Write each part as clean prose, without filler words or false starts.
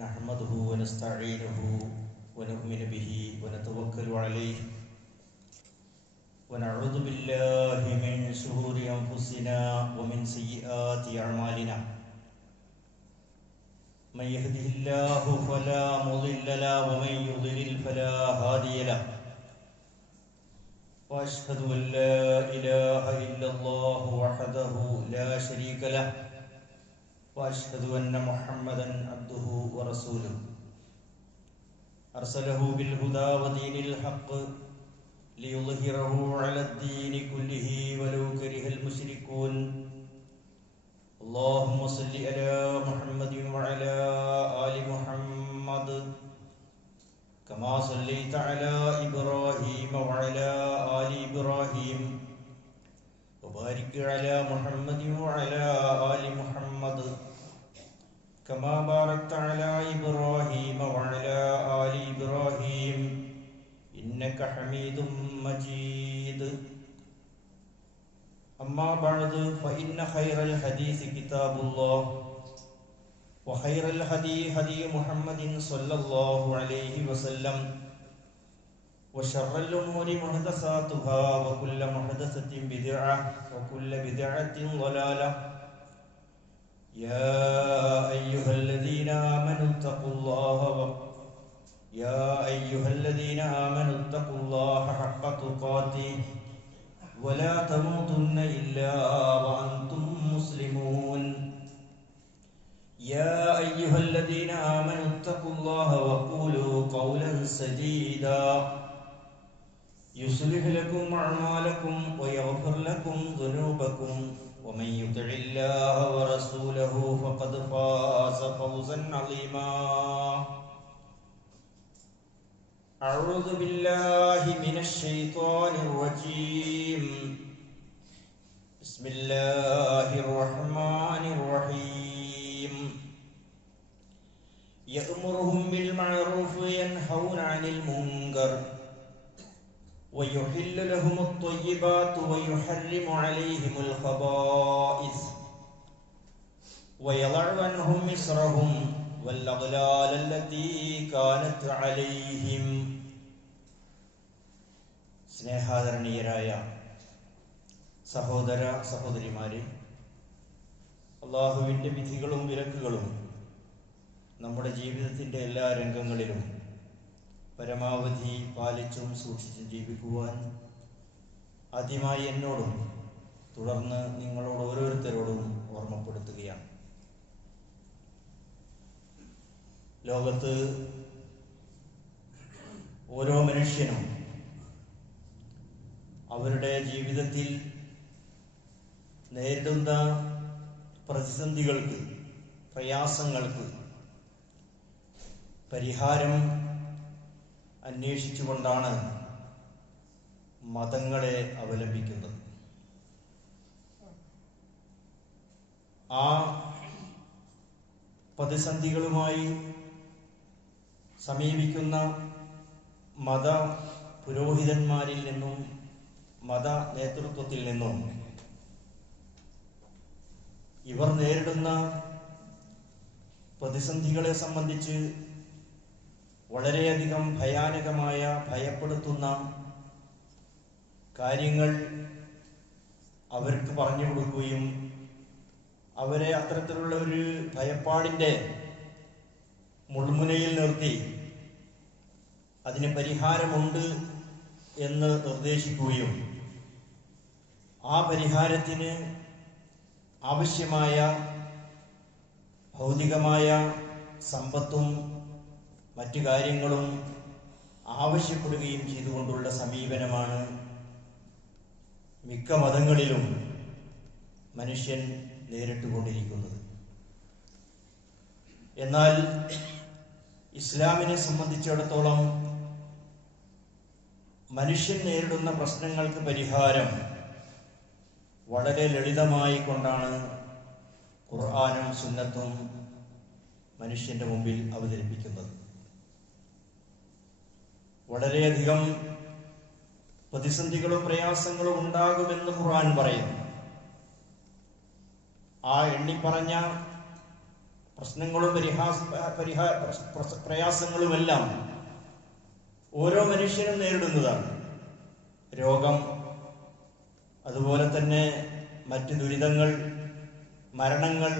نحمده ونستعينه ونؤمن به ونتوكل عليه ونعوذ بالله من شرور أنفسنا ومن سيئات أعمالنا من يهده الله فلا مضل له ومن يضلل فلا هادي له وأشهد أن لا إله إلا الله وحده لا شريك له وأشهد أن محمدا عبده ورسوله أرسله بالهدى ودين الحق ليظهره على الدين كله ولو كره المشركون اللهم صل على محمد وعلى آل محمد كما صليت على إبراهيم وعلى آل إبراهيم وبارك على محمد وعلى آل محمد كما باركت على إبراهيم وعلى آل إبراهيم إنك حميد مجيد أما بعد فإن خير الحديث كتاب الله وخير الهدي هدي محمد صلى الله عليه وسلم وشر الأمور محدثاتها وكل محدثة بدعة وكل بدعة ضلالة يا أيها الذين آمنوا اتقوا الله حق تقاته ولا تموتن إلا وأنتم مسلمون يا أيها الذين آمنوا اتقوا الله وقولوا قولا سديدا يصلح لكم أعمالكم ويغفر لكم ذنوبكم ومن يطع الله ورسوله فقد فاز فوزا عظيما أعوذ بالله من الشيطان الرجيم بسم الله الرحمن الرحيم يأمرهم بالمعروف وينهون عن المنكر ويحل لهم الطيبات ويحرم عليهم الخبائث ويضع عنهم إصرهم والأغلال التي كانت عليهم. സ്നേഹാദരണീയരായ സഹോദര സഹോദരിമാരെ, അള്ളാഹുവിൻ്റെ വിധികളും വിലക്കുകളും നമ്മുടെ ജീവിതത്തിൻ്റെ എല്ലാ രംഗങ്ങളിലും പരമാവധി പാലിച്ചും സൂക്ഷിച്ചും ജീവിക്കുവാൻ ആദ്യമായി എന്നോടും തുടർന്ന് നിങ്ങളോട് ഓരോരുത്തരോടും ഓർമ്മപ്പെടുത്തുകയാണ്. ലോകത്ത് ഓരോ മനുഷ്യനും അവരുടെ ജീവിതത്തിൽ നേരിടുന്ന പ്രതിസന്ധികൾക്ക്, പ്രയാസങ്ങൾക്ക് പരിഹാരം അന്വേഷിച്ചുകൊണ്ടാണ് മതങ്ങളെ അവലംബിക്കുന്നത്. ആ പ്രതിസന്ധികളുമായി സമീപിക്കുന്ന മത പുരോഹിതന്മാരിൽ നിന്നും മത നേതൃത്വത്തിൽ നിന്നും ഇവർ നേരിടുന്ന പ്രതിസന്ധികളെ സംബന്ധിച്ച് വളരെയധികം ഭയാനകമായ, ഭയപ്പെടുത്തുന്ന കാര്യങ്ങൾ അവർക്ക് പറഞ്ഞു കൊടുക്കുകയും അവരെ അത്തരത്തിലുള്ള ഒരു ഭയപ്പാടിൻ്റെ മുൾമുനയിൽ നിർത്തി അതിന് പരിഹാരമുണ്ട് എന്ന് നിർദ്ദേശിക്കുകയും ആ പരിഹാരത്തിന് ആവശ്യമായ ഭൗതികമായ സമ്പത്തും മറ്റു കാര്യങ്ങളും ആവശ്യപ്പെടുകയും ചെയ്തുകൊണ്ടുള്ള സമീപനമാണ് മിക്ക മതങ്ങളിലും മനുഷ്യൻ നേരിട്ടുകൊണ്ടിരിക്കുന്നത്. എന്നാൽ ഇസ്ലാമിനെ സംബന്ധിച്ചിടത്തോളം മനുഷ്യൻ നേരിടുന്ന പ്രശ്നങ്ങൾക്ക് പരിഹാരം വളരെ ലളിതമായി കൊണ്ടാണ് ഖുർആനും സുന്നത്തും മനുഷ്യന്റെ മുമ്പിൽ അവതരിപ്പിക്കുന്നത്. വളരെയധികം പ്രതിസന്ധികളും പ്രയാസങ്ങളും ഉണ്ടാകുമെന്ന് ഖുർആൻ പറയുന്നു. ആ എണ്ണിപ്പറഞ്ഞ പ്രശ്നങ്ങളും പ്രയാസങ്ങളുമെല്ലാം ഓരോ മനുഷ്യനും നേരിടുന്നതാണ്. രോഗം, അതുപോലെ തന്നെ മറ്റ് ദുരിതങ്ങൾ, മരണങ്ങൾ,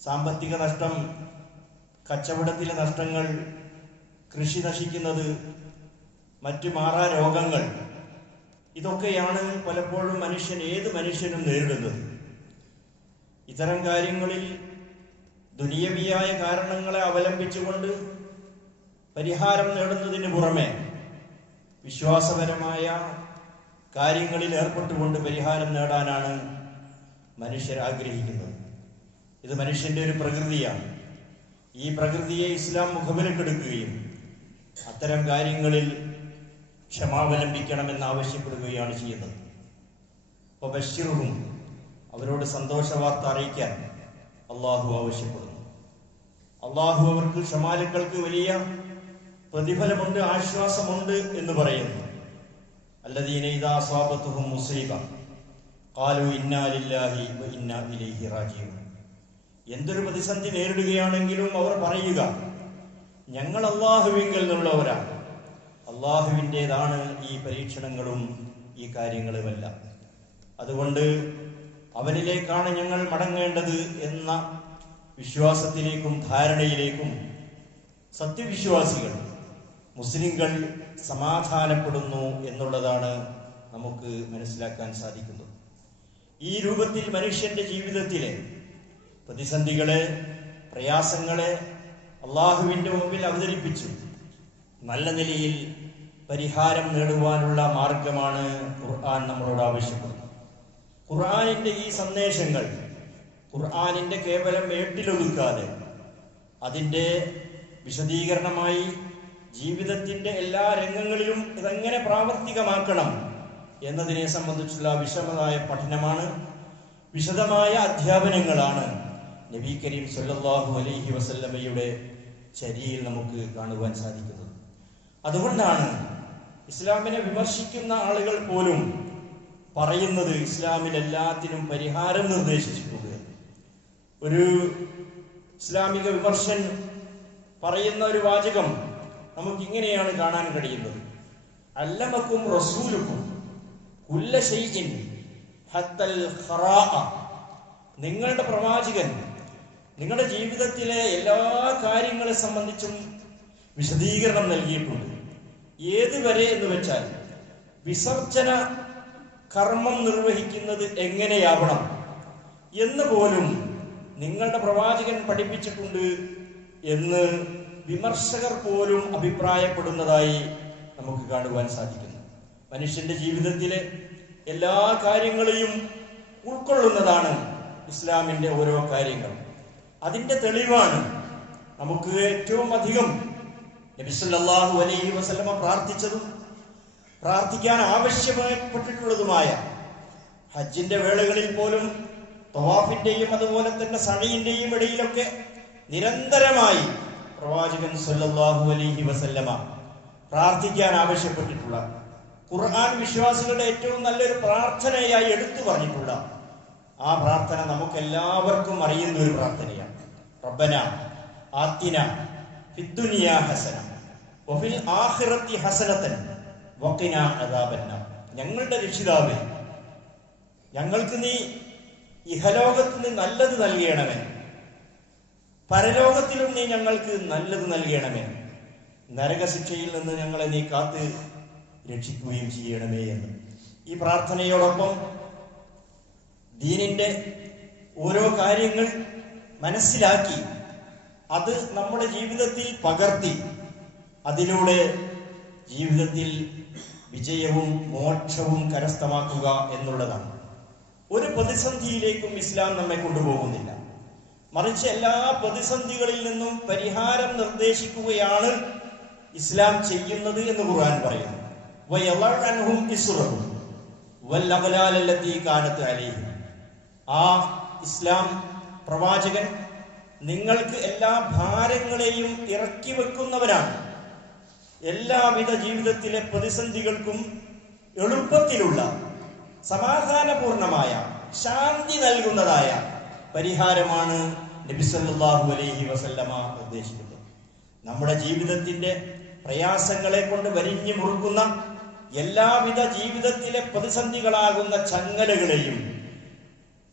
സാമ്പത്തിക നഷ്ടം, കച്ചവടത്തിലെ നഷ്ടങ്ങൾ, കൃഷി നശിക്കുന്നത്, മറ്റു മാറാ രോഗങ്ങൾ, ഇതൊക്കെയാണ് പലപ്പോഴും ഏത് മനുഷ്യനും നേരിടുന്നത്. ഇത്തരം കാര്യങ്ങളിൽ ദുനിയവിയായ കാരണങ്ങളെ അവലംബിച്ചുകൊണ്ട് പരിഹാരം നേടുന്നതിന് പുറമെ വിശ്വാസപരമായ കാര്യങ്ങളിൽ ഏർപ്പെട്ടുകൊണ്ട് പരിഹാരം നേടാനാണ് മനുഷ്യർ ആഗ്രഹിക്കുന്നത്. ഇത് മനുഷ്യന്റെ ഒരു പ്രകൃതിയാണ്. ഈ പ്രകൃതിയെ ഇസ്ലാം മുഖവിലക്കെടുക്കുകയും അത്തരം കാര്യങ്ങളിൽ ക്ഷമാവലംബിക്കണമെന്ന് ആവശ്യപ്പെടുകയാണ് ചെയ്യുന്നത്. അപ്പോൾ ബശ്ശിറുഹും, അവരോട് സന്തോഷവാർത്ത അറിയിക്കാൻ അള്ളാഹു ആവശ്യപ്പെടുന്നു. അള്ളാഹു അവർക്ക് ക്ഷമാലുക്കൾക്ക് വലിയ പ്രതിഫലമുണ്ട്, ആശ്വാസമുണ്ട് എന്ന് പറയുന്നു. അല്ലദീന ഇദാ അസ്വാബത്തുഹും മുസീബ ഖാലു ഇന്നാ ലില്ലാഹി വ ഇന്നാ ഇലൈഹി റാജിഊൻ. എന്തൊരു പ്രതിസന്ധി നേരിടുകയാണെങ്കിലും അവർ പറയുക, ഞങ്ങൾ അള്ളാഹുവിങ്കൽ നിന്നുള്ളവരാണ്, അള്ളാഹുവിൻ്റെതാണ് ഈ പരീക്ഷണങ്ങളും ഈ കാര്യങ്ങളുമെല്ലാം, അതുകൊണ്ട് അവനിലേക്കാണ് ഞങ്ങൾ മടങ്ങേണ്ടത് എന്ന വിശ്വാസത്തിലേക്കും ധാരണയിലേക്കും സത്യവിശ്വാസികൾ, മുസ്ലിങ്ങൾ സമാധാനപ്പെടുന്നു എന്നുള്ളതാണ് നമുക്ക് മനസ്സിലാക്കാൻ സാധിക്കുന്നത്. ഈ രൂപത്തിൽ മനുഷ്യന്റെ ജീവിതത്തിലെ പ്രതിസന്ധികളെ, പ്രയാസങ്ങളെ അള്ളാഹുവിൻ്റെ മുമ്പിൽ അവതരിപ്പിച്ചു നല്ല നിലയിൽ പരിഹാരം നേടുവാനുള്ള മാർഗമാണ് ഖുർആൻ നമ്മളോട് ആവശ്യപ്പെടുന്നത്. ഖുർആനിന്റെ ഈ സന്ദേശങ്ങൾ ഖുർആനിന്റെ കേവലം ഏട്ടിലൊതുക്കാതെ അതിൻ്റെ വിശദീകരണമായി ജീവിതത്തിന്റെ എല്ലാ രംഗങ്ങളിലും ഇതെങ്ങനെ പ്രാവർത്തികമാക്കണം എന്നതിനെ സംബന്ധിച്ചുള്ള വിശദമായ പഠനമാണ്, വിശദമായ അധ്യാപനങ്ങളാണ് നബി കരീം സല്ലല്ലാഹു അലൈഹി വസല്ലമയുടെ ചര്യയിൽ നമുക്ക് കാണുവാൻ സാധിക്കുന്നത്. അതുകൊണ്ടാണ് ഇസ്ലാമിനെ വിമർശിക്കുന്ന ആളുകൾ പോലും പറയുന്നത് ഇസ്ലാമിൽ എല്ലാത്തിനും പരിഹാരം നിർദ്ദേശിച്ചിട്ടുണ്ട്. ഒരു ഇസ്ലാമിക വിമർശൻ പറയുന്ന ഒരു വാചകം നമുക്കിങ്ങനെയാണ് കാണാൻ കഴിയുന്നത്: അല്ലമക്കും റസൂലുക്കും കുല്ല ശൈഇൻ ഹത്തൽ ഖറാഅ. നിങ്ങളുടെ പ്രവാചകൻ നിങ്ങളുടെ ജീവിതത്തിലെ എല്ലാ കാര്യങ്ങളെ സംബന്ധിച്ചും വിശദീകരണം നൽകിയിട്ടുണ്ട്. ഏതുവരെ എന്ന് വെച്ചാൽ വിസർജന കർമ്മം നിർവഹിക്കുന്നത് എങ്ങനെയാവണം എന്ന് പോലും നിങ്ങളുടെ പ്രവാചകൻ പഠിപ്പിച്ചിട്ടുണ്ട് എന്ന് വിമർശകർ പോലും അഭിപ്രായപ്പെടുന്നതായി നമുക്ക് കാണുവാൻ സാധിക്കുന്നു. മനുഷ്യന്റെ ജീവിതത്തിലെ എല്ലാ കാര്യങ്ങളെയും ഉൾക്കൊള്ളുന്നതാണ് ഇസ്ലാമിന്റെ ഓരോ കാര്യങ്ങൾ. അതിന്റെ തെളിവാണ് നമുക്ക് ഏറ്റവും അധികം നബി സല്ലല്ലാഹു അലൈഹി വസല്ലമ പ്രാർത്ഥിച്ചതും പ്രാർത്ഥിക്കാൻ ആവശ്യപ്പെട്ടിട്ടുള്ളതുമായ ഹജ്ജിന്റെ വേളകളിൽ പോലും തവാഫിന്റെയും അതുപോലെ തന്നെ സഅയിന്റെയും ഇടയിലൊക്കെ നിരന്തരമായി പ്രവാചകൻ സല്ലല്ലാഹു അലൈഹി വസല്ലമ പ്രാർത്ഥിക്കാൻ ആവശ്യപ്പെട്ടിട്ടുള്ള, ഖുർആൻ വിശ്വാസികളുടെ ഏറ്റവും നല്ലൊരു പ്രാർത്ഥനയായി എടുത്തു പറഞ്ഞിട്ടുള്ള ആ പ്രാർത്ഥന നമുക്കെല്ലാവർക്കും അറിയുന്ന ഒരു പ്രാർത്ഥനയാണ്. റബ്ബന ആത്തിന ഫിദ്ദുനിയ ഹസന വഫിൽ ആഖിറതി ഹസനതൻ വഖിന അദാബന്നാർ. ഞങ്ങളുടെ രക്ഷിതാവേ, ഞങ്ങൾക്ക് നീ ഇഹലോകത്ത് നീ നല്ലത് നൽകണമേ, പരലോകത്തിലും നീ ഞങ്ങൾക്ക് നല്ലത് നൽകണമേ, നരകശിക്ഷയിൽ നിന്ന് ഞങ്ങളെ നീ കാത്ത് രക്ഷിക്കുകയും ചെയ്യണമേ എന്ന്. ഈ പ്രാർത്ഥനയോടൊപ്പം ദീനിന്റെ ഓരോ കാര്യങ്ങൾ മനസ്സിലാക്കി അത് നമ്മുടെ ജീവിതത്തിൽ പകർത്തി അതിലൂടെ ജീവിതത്തിൽ വിജയവും മോക്ഷവും കരസ്ഥമാക്കുക എന്നുള്ളതാണ്. ഒരു പ്രതിസന്ധിയിലേക്കും ഇസ്ലാം നമ്മെ കൊണ്ടുപോകുന്നില്ല, മറിച്ച് എല്ലാ പ്രതിസന്ധികളിൽ നിന്നും പരിഹാരം നിർദ്ദേശിക്കുകയാണ് ഇസ്ലാം ചെയ്യുന്നത് എന്ന് ഖുർആൻ പറയുന്നു. ആ ഇസ്ലാം പ്രവാചകൻ നിങ്ങൾക്ക് എല്ലാ ഭാരങ്ങളെയും ഇറക്കി വെക്കുന്നവരാണ്. എല്ലാവിധ ജീവിതത്തിലെ പ്രതിസന്ധികൾക്കും എളുപ്പത്തിലുള്ള സമാധാനപൂർണമായ ശാന്തി നൽകുന്നതായ പരിഹാരമാണ് നബി സല്ലല്ലാഹു അലൈഹി വസല്ലമ നിർദ്ദേശിക്കുന്നത്. നമ്മുടെ ജീവിതത്തിന്റെ പ്രയാസങ്ങളെ കൊണ്ട് വരിഞ്ഞു മുറുക്കുന്ന എല്ലാവിധ ജീവിതത്തിലെ പ്രതിസന്ധികളാകുന്ന ചങ്ങലകളെയും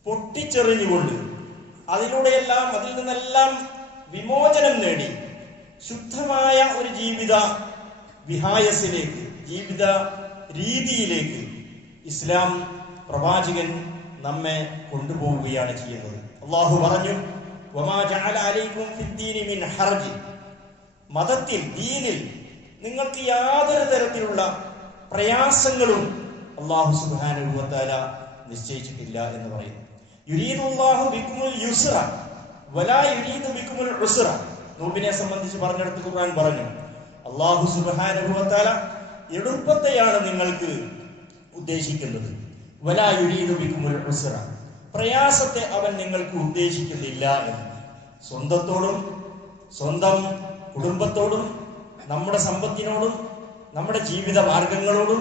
പൊട്ടിച്ചെറിഞ്ഞുകൊണ്ട് അതിൽ നിന്നെല്ലാം വിമോചനം നേടി ശുദ്ധമായ ഒരു ജീവിത വിഹായസിലേക്ക്, ജീവിത രീതിയിലേക്ക് ഇസ്ലാം പ്രവാചകൻ നമ്മെ കൊണ്ടുപോവുകയാണ് ചെയ്യുന്നത്. അല്ലാഹു പറഞ്ഞു, വമാ ജഅല അലൈക്കും ഫിദ്ദീനി മിൻ ഹർജ്, മതത്തിൽ, ദീനിൽ നിങ്ങൾക്ക് യാതൊരു തരത്തിലുള്ള പ്രയാസങ്ങളും അല്ലാഹു സുബ്ഹാനഹു വ തആല നിശ്ചയിച്ചിട്ടില്ല എന്ന് പറയുന്നു. യുരീദുല്ലാഹു ബിക്കുമുൽ യുസ്റ വലാ യുരീദു ബിക്കുമുൽ ഉസ്റ. നോമ്പിനെ സംബന്ധിച്ച് പറഞ്ഞെടുത്ത് ഖുർആൻ പറഞ്ഞു, അല്ലാഹു സുബ്ഹാനഹു വ തആല എളുപ്പത്തെയാണ് നിങ്ങൾക്ക് ഉദ്ദേശിക്കുന്നത്. വലാ യുരീദു ബിക്കുമുൽ ഉസ്റ, പ്രയാസത്തെ അവൻ നിങ്ങൾക്ക് ഉദ്ദേശിക്കുന്നില്ല എന്ന്. സ്വന്തത്തോടും സ്വന്തം കുടുംബത്തോടും നമ്മുടെ സമ്പത്തിനോടും നമ്മുടെ ജീവിത മാർഗങ്ങളോടും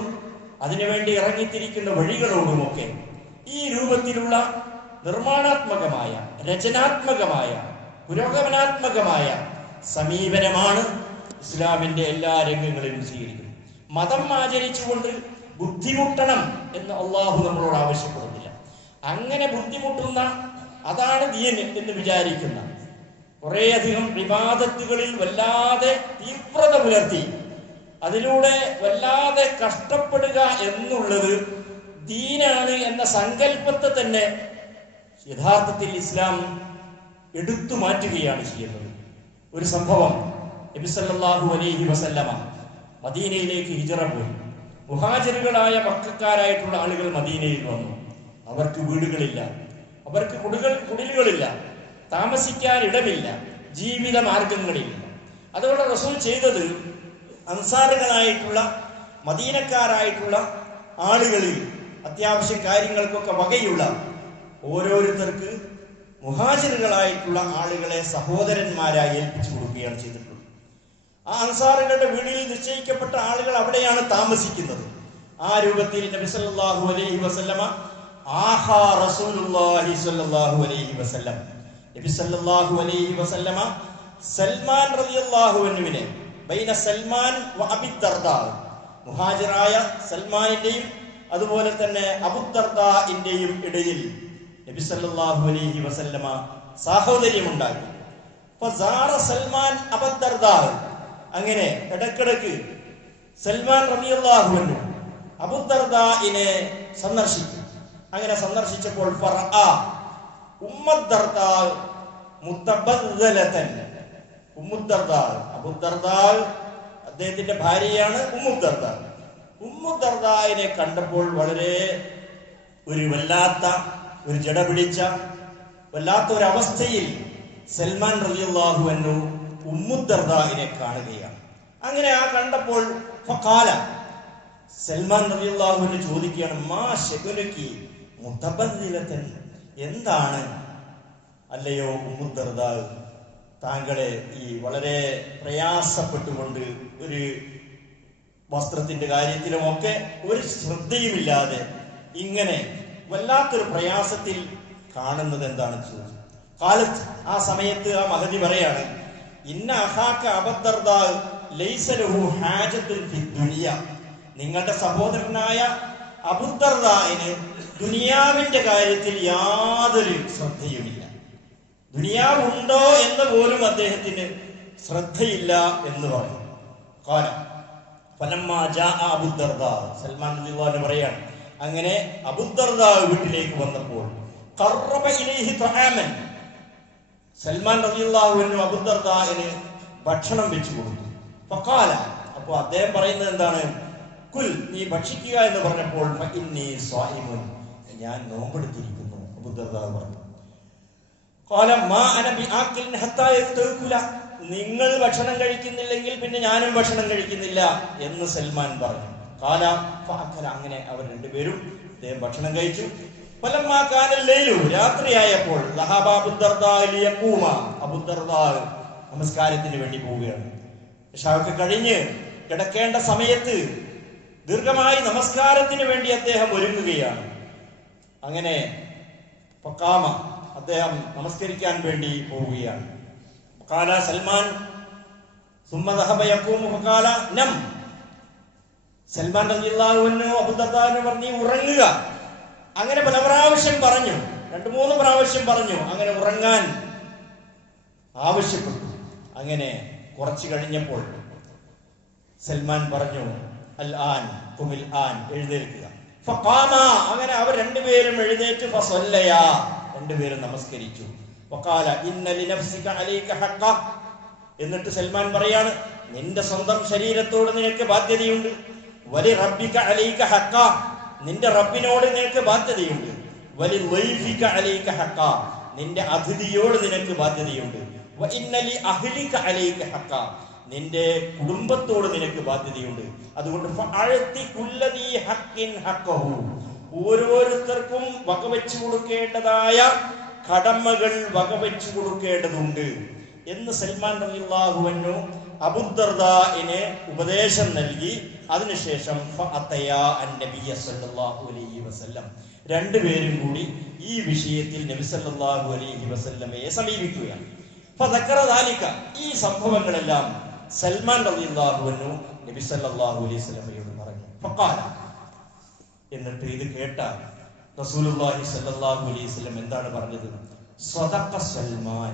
അതിനുവേണ്ടി ഇറങ്ങിത്തിരിക്കുന്ന വഴികളോടുമൊക്കെ ഈ രൂപത്തിലുള്ള നിർമ്മാണാത്മകമായ, രചനാത്മകമായ, പുരോഗമനാത്മകമായ സമീപനമാണ് ഇസ്ലാമിന്റെ എല്ലാ രംഗങ്ങളിലും സ്വീകരിക്കുന്നത്. മതം ആചരിച്ചുകൊണ്ട് ബുദ്ധിമുട്ടണം എന്ന് അള്ളാഹു നമ്മളോട് ആവശ്യപ്പെടുന്നില്ല. അങ്ങനെ ബുദ്ധിമുട്ടുന്ന, അതാണ് ദീൻ എന്ന് വിചാരിക്കുന്ന, കുറേയധികം ഇബാദത്തുകളിൽ വല്ലാതെ തീവ്രത പുലർത്തി അതിലൂടെ വല്ലാതെ കഷ്ടപ്പെടുക എന്നുള്ളത് ദീനാണ് എന്ന സങ്കല്പത്തെ തന്നെ യഥാർത്ഥത്തിൽ ഇസ്ലാം എടുത്തു മാറ്റുകയാണ് ചെയ്യുന്നത്. ഒരു സംഭവം, നബി സല്ലല്ലാഹു അലൈഹി വസല്ലമ മദീനയിലേക്ക് ഹിജ്റ പോയി. മുഹാജിറുകളായ മക്കക്കാരായിട്ടുള്ള ആളുകൾ മദീനയിൽ വന്നു. അവർക്ക് വീടുകളില്ല, അവർക്ക് കുടിലുകളില്ല, താമസിക്കാൻ ഇടമില്ല, ജീവിത മാർഗങ്ങളില്ല. അതുകൊണ്ട് റസൂൽ ചെയ്തത്, അൻസാറുകളായിട്ടുള്ള മദീനക്കാരായിട്ടുള്ള ആളുകളിൽ അത്യാവശ്യ കാര്യങ്ങൾക്കൊക്കെ വകയുള്ള ഓരോരുത്തർക്ക് മുഹാജിറുകളായിട്ടുള്ള ആളുകളെ സഹോദരന്മാരായി ഏൽപ്പിച്ചു കൊടുക്കുകയാണ് ചെയ്തിട്ടുള്ളത്. ആ അൻസാറുകളുടെ വീടിൽ നിശ്ചയിക്കപ്പെട്ട ആളുകൾ അവിടെയാണ് താമസിക്കുന്നത്. ആ രൂപത്തിൽ നബി സല്ലല്ലാഹു അലൈഹി വസല്ലമ ആഹാ റസൂലുള്ളാഹി സ്വല്ലല്ലാഹു അലൈഹി വസല്ലം, നബി സല്ലല്ലാഹു അലൈഹി വസല്ലമ സൽമാൻ റളിയല്ലാഹു അൻഹുവിനെ ബൈന സൽമാൻ വ അബി ദർദാ, മുഹാജിറായ സൽമാനിന്റെയും അതുപോലെ തന്നെ അബൂ ദർദാഇന്റെയും ഇടയിൽ നബി സല്ലല്ലാഹു അലൈഹി വസല്ലമ സാഹോദര്യമുണ്ടാക്കി. ഫസാറ സൽമാൻ അബൂ ദർദാ, അങ്ങനെ ഇടക്കിടക്ക് സൽമാൻ റളിയല്ലാഹു അൻഹു അബൂ ദർദാഇനെ സന്ദർശിച്ചു. അങ്ങനെ സന്ദർശിച്ചപ്പോൾ ഫറഅ ഉമ്മ ദർദാ മുതബദ്ദലതൻ, ഉമ്മു ദർദാ, അബൂ ദർദാ അദ്ദേഹത്തിന്റെ ഭാര്യയാണ് ഉമ്മു ദർദാ. ഉമ്മു ദർദായിനെ കണ്ടപ്പോൾ വളരെ വല്ലാത്ത ഒരു ജട പിടിച്ച വല്ലാത്ത ഒരു അവസ്ഥയിൽ സൽമാൻ റളിയല്ലാഹു അൻഹു ഉമ്മു ദർദായിനെ കാണുകയാണ്. അങ്ങനെ ആ കണ്ടപ്പോൾ ഫഖാല, സൽമാൻ റളിയല്ലാഹു അൻഹു ചോദിക്കുകയാണ്, മാ ശഗുലുകി മുതബദ്ദിലതൻ, എന്താണ് അല്ലയോ ഉമ്മു ദർദാ, താങ്കളെ ഈ വളരെ പ്രയാസപ്പെട്ടുകൊണ്ട് ഒരു വസ്ത്രത്തിന്റെ കാര്യത്തിലുമൊക്കെ ഒരു ശ്രദ്ധയുമില്ലാതെ ഇങ്ങനെ വല്ലാത്തൊരു പ്രയാസത്തിൽ കാണുന്നത് എന്താണെന്ന് ചോദിച്ചു. കാലത്ത് ആ സമയത്ത് ആ മഹദി പറയാണ്, ഇന്ന അഹാക അബൂ ദർദാ ലൈസ ലഹു ഹാജത്തുൻ ഫി ദുനിയ, നിങ്ങളുടെ സഹോദരനായ അബൂ ദർദാഇന് ദുനിയാവിന്റെ കാര്യത്തിൽ യാതൊരു ശ്രദ്ധയുമില്ല, ദുനിയാവുണ്ടോ എന്ന് പോലും അദ്ദേഹത്തിന് ശ്രദ്ധയില്ല എന്ന് പറഞ്ഞു. കാലം ഫലമ്മാ ജാഅ അബൂ ദർദാ, സൽമാൻ റളിയല്ലാഹു അൻഹു പറയാണ്, അങ്ങനെ അബൂ ദർദാ വീട്ടിലേക്ക് വന്നപ്പോൾ ഖറബ ഇലൈഹി തആമൻ, സൽമാൻ റളിയല്ലാഹു അൻഹു അബൂ ദർദാഇന് ഭക്ഷണം വെച്ചു കൊടുത്തു. ഫഖാല, അപ്പോൾ അദ്ദേഹം പറയുന്നത് എന്താണ്, കുൽ, നീ ഭക്ഷിക്കുക എന്ന് പറഞ്ഞപ്പോൾ ഫഇന്നി സ്വായിമുൻ, ഞാൻ നോമ്പെടുത്തിരിക്കുന്നു അബൂ ദർദാ പറഞ്ഞു. ഖാല മാ അന ബിആഖിൻ ഹത്താ യതകുല, നിങ്ങൾ ഭക്ഷണം കഴിക്കുന്നില്ലെങ്കിൽ പിന്നെ ഞാനും ഭക്ഷണം കഴിക്കുന്നില്ല എന്ന് സൽമാൻ പറഞ്ഞു. ഖാല ഫഅഖല, അങ്ങനെ അവർ രണ്ടുപേരും അദ്ദേഹം ഭക്ഷണം കഴിച്ചു. ഫലമ്മാ കാനൽ ലൈലു, രാത്രിയായപ്പോൾ ദഹബ അബൂ ദർദാ ലിയഖൂമ, അബൂ ദർദാ നമസ്കാരത്തിന് വേണ്ടി പോവുകയാണ്. ഇശാഅൊക്കെ കഴിഞ്ഞ് കിടക്കേണ്ട സമയത്ത് ദീർഘമായി നമസ്കാരത്തിന് വേണ്ടി അദ്ദേഹം ഒരുങ്ങുകയാണ്. അങ്ങനെ ഫഖാമ, അദ്ദേഹം നമസ്കരിക്കാൻ വേണ്ടി പോവുകയാണ്. ഖാല സൽമാൻ സുമ്മ ദഹബ യഖൂമു ഫഖാല നം. സൽമാൻ റളിയല്ലാഹു അൻഹു അബൂദർദാവിനെ പറഞ്ഞു ഉറങ്ങുക. അങ്ങനെ പല പ്രാവശ്യം പറഞ്ഞു, 2-3 പ്രാവശ്യം പറഞ്ഞു, അങ്ങനെ ഉറങ്ങാൻ ആവശ്യപ്പെട്ടു. അങ്ങനെ കുറച്ചു കഴിഞ്ഞപ്പോൾ സൽമാൻ പറഞ്ഞു അൽ ആൻ ഖുമിൽ ആൻ, എഴുന്നേൽക്കുക. ഫഖാമ, അങ്ങനെ അവർ രണ്ടുപേരും എഴുന്നേറ്റ് ഫസല്ലയാ, രണ്ടുപേരും നമസ്കരിച്ചു. വഖാല ഇന്ന ലിനഫ്സിക അലൈക ഹഖ്ഖ. എന്നിട്ട് സൽമാൻ പറയാണ്, നിന്റെ സ്വന്തം ശരീരത്തോട് നിനക്ക് ബാധ്യതയുണ്ട്. വലി റബ്ബിക അലൈക ഹഖ്ഖ, നിന്റെ റബ്ബിനോട് നിനക്ക് ബാധ്യതയുണ്ട്. വലി വൈഫിക അലൈക ഹഖ്ഖ, നിന്റെ അതിഥിയോട് നിനക്ക് ബാധ്യതയുണ്ട്. വ ഇന്ന ലി അഹ്ലിക അലൈക ഹഖ്ഖ, നിന്റെ കുടുംബത്തോട് നിനക്ക് ബാധ്യതയുണ്ട്. അതുകൊണ്ട് ഫഅഅതി കുല്ലദീ ഹഖ്ഖിൻ ഹഖ്ഖഹു, ഓരോരുത്തർക്കും വകവെച്ചു കൊടുക്കേണ്ടതായ കടമകൾ വകവെച്ചു കൊടുക്കേണ്ടതുണ്ട് എന്ന് സൽമാൻ റളിയല്ലാഹു അൻഹു അബൂദർദാഇനെ ഉപദേശം നൽകി. അതിനുശേഷം ഫഅതയാ അൻ-നബിയ്യ സല്ലല്ലാഹു അലൈഹി വസല്ലം, രണ്ടുപേരും കൂടി ഈ വിഷയത്തിൽ നബി സല്ലല്ലാഹു അലൈഹി വസല്ലമയെ സമീപിക്കുകയാണ്. ഫദക്കറ ദാലിക, ഈ സംഭവങ്ങളെല്ലാം സൽമാൻ റളിയല്ലാഹു അൻഹു നബി സല്ലല്ലാഹു അലൈഹി വസല്ലമയോട് പറഞ്ഞു. ഫഖാല, എന്നിട്ട് ഇത് കേട്ട റസൂലുള്ളാഹി സ്വല്ലല്ലാഹു അലൈഹി വസല്ലം എന്താണ് പറഞ്ഞത്? സ്വദഖ സൽമാൻ,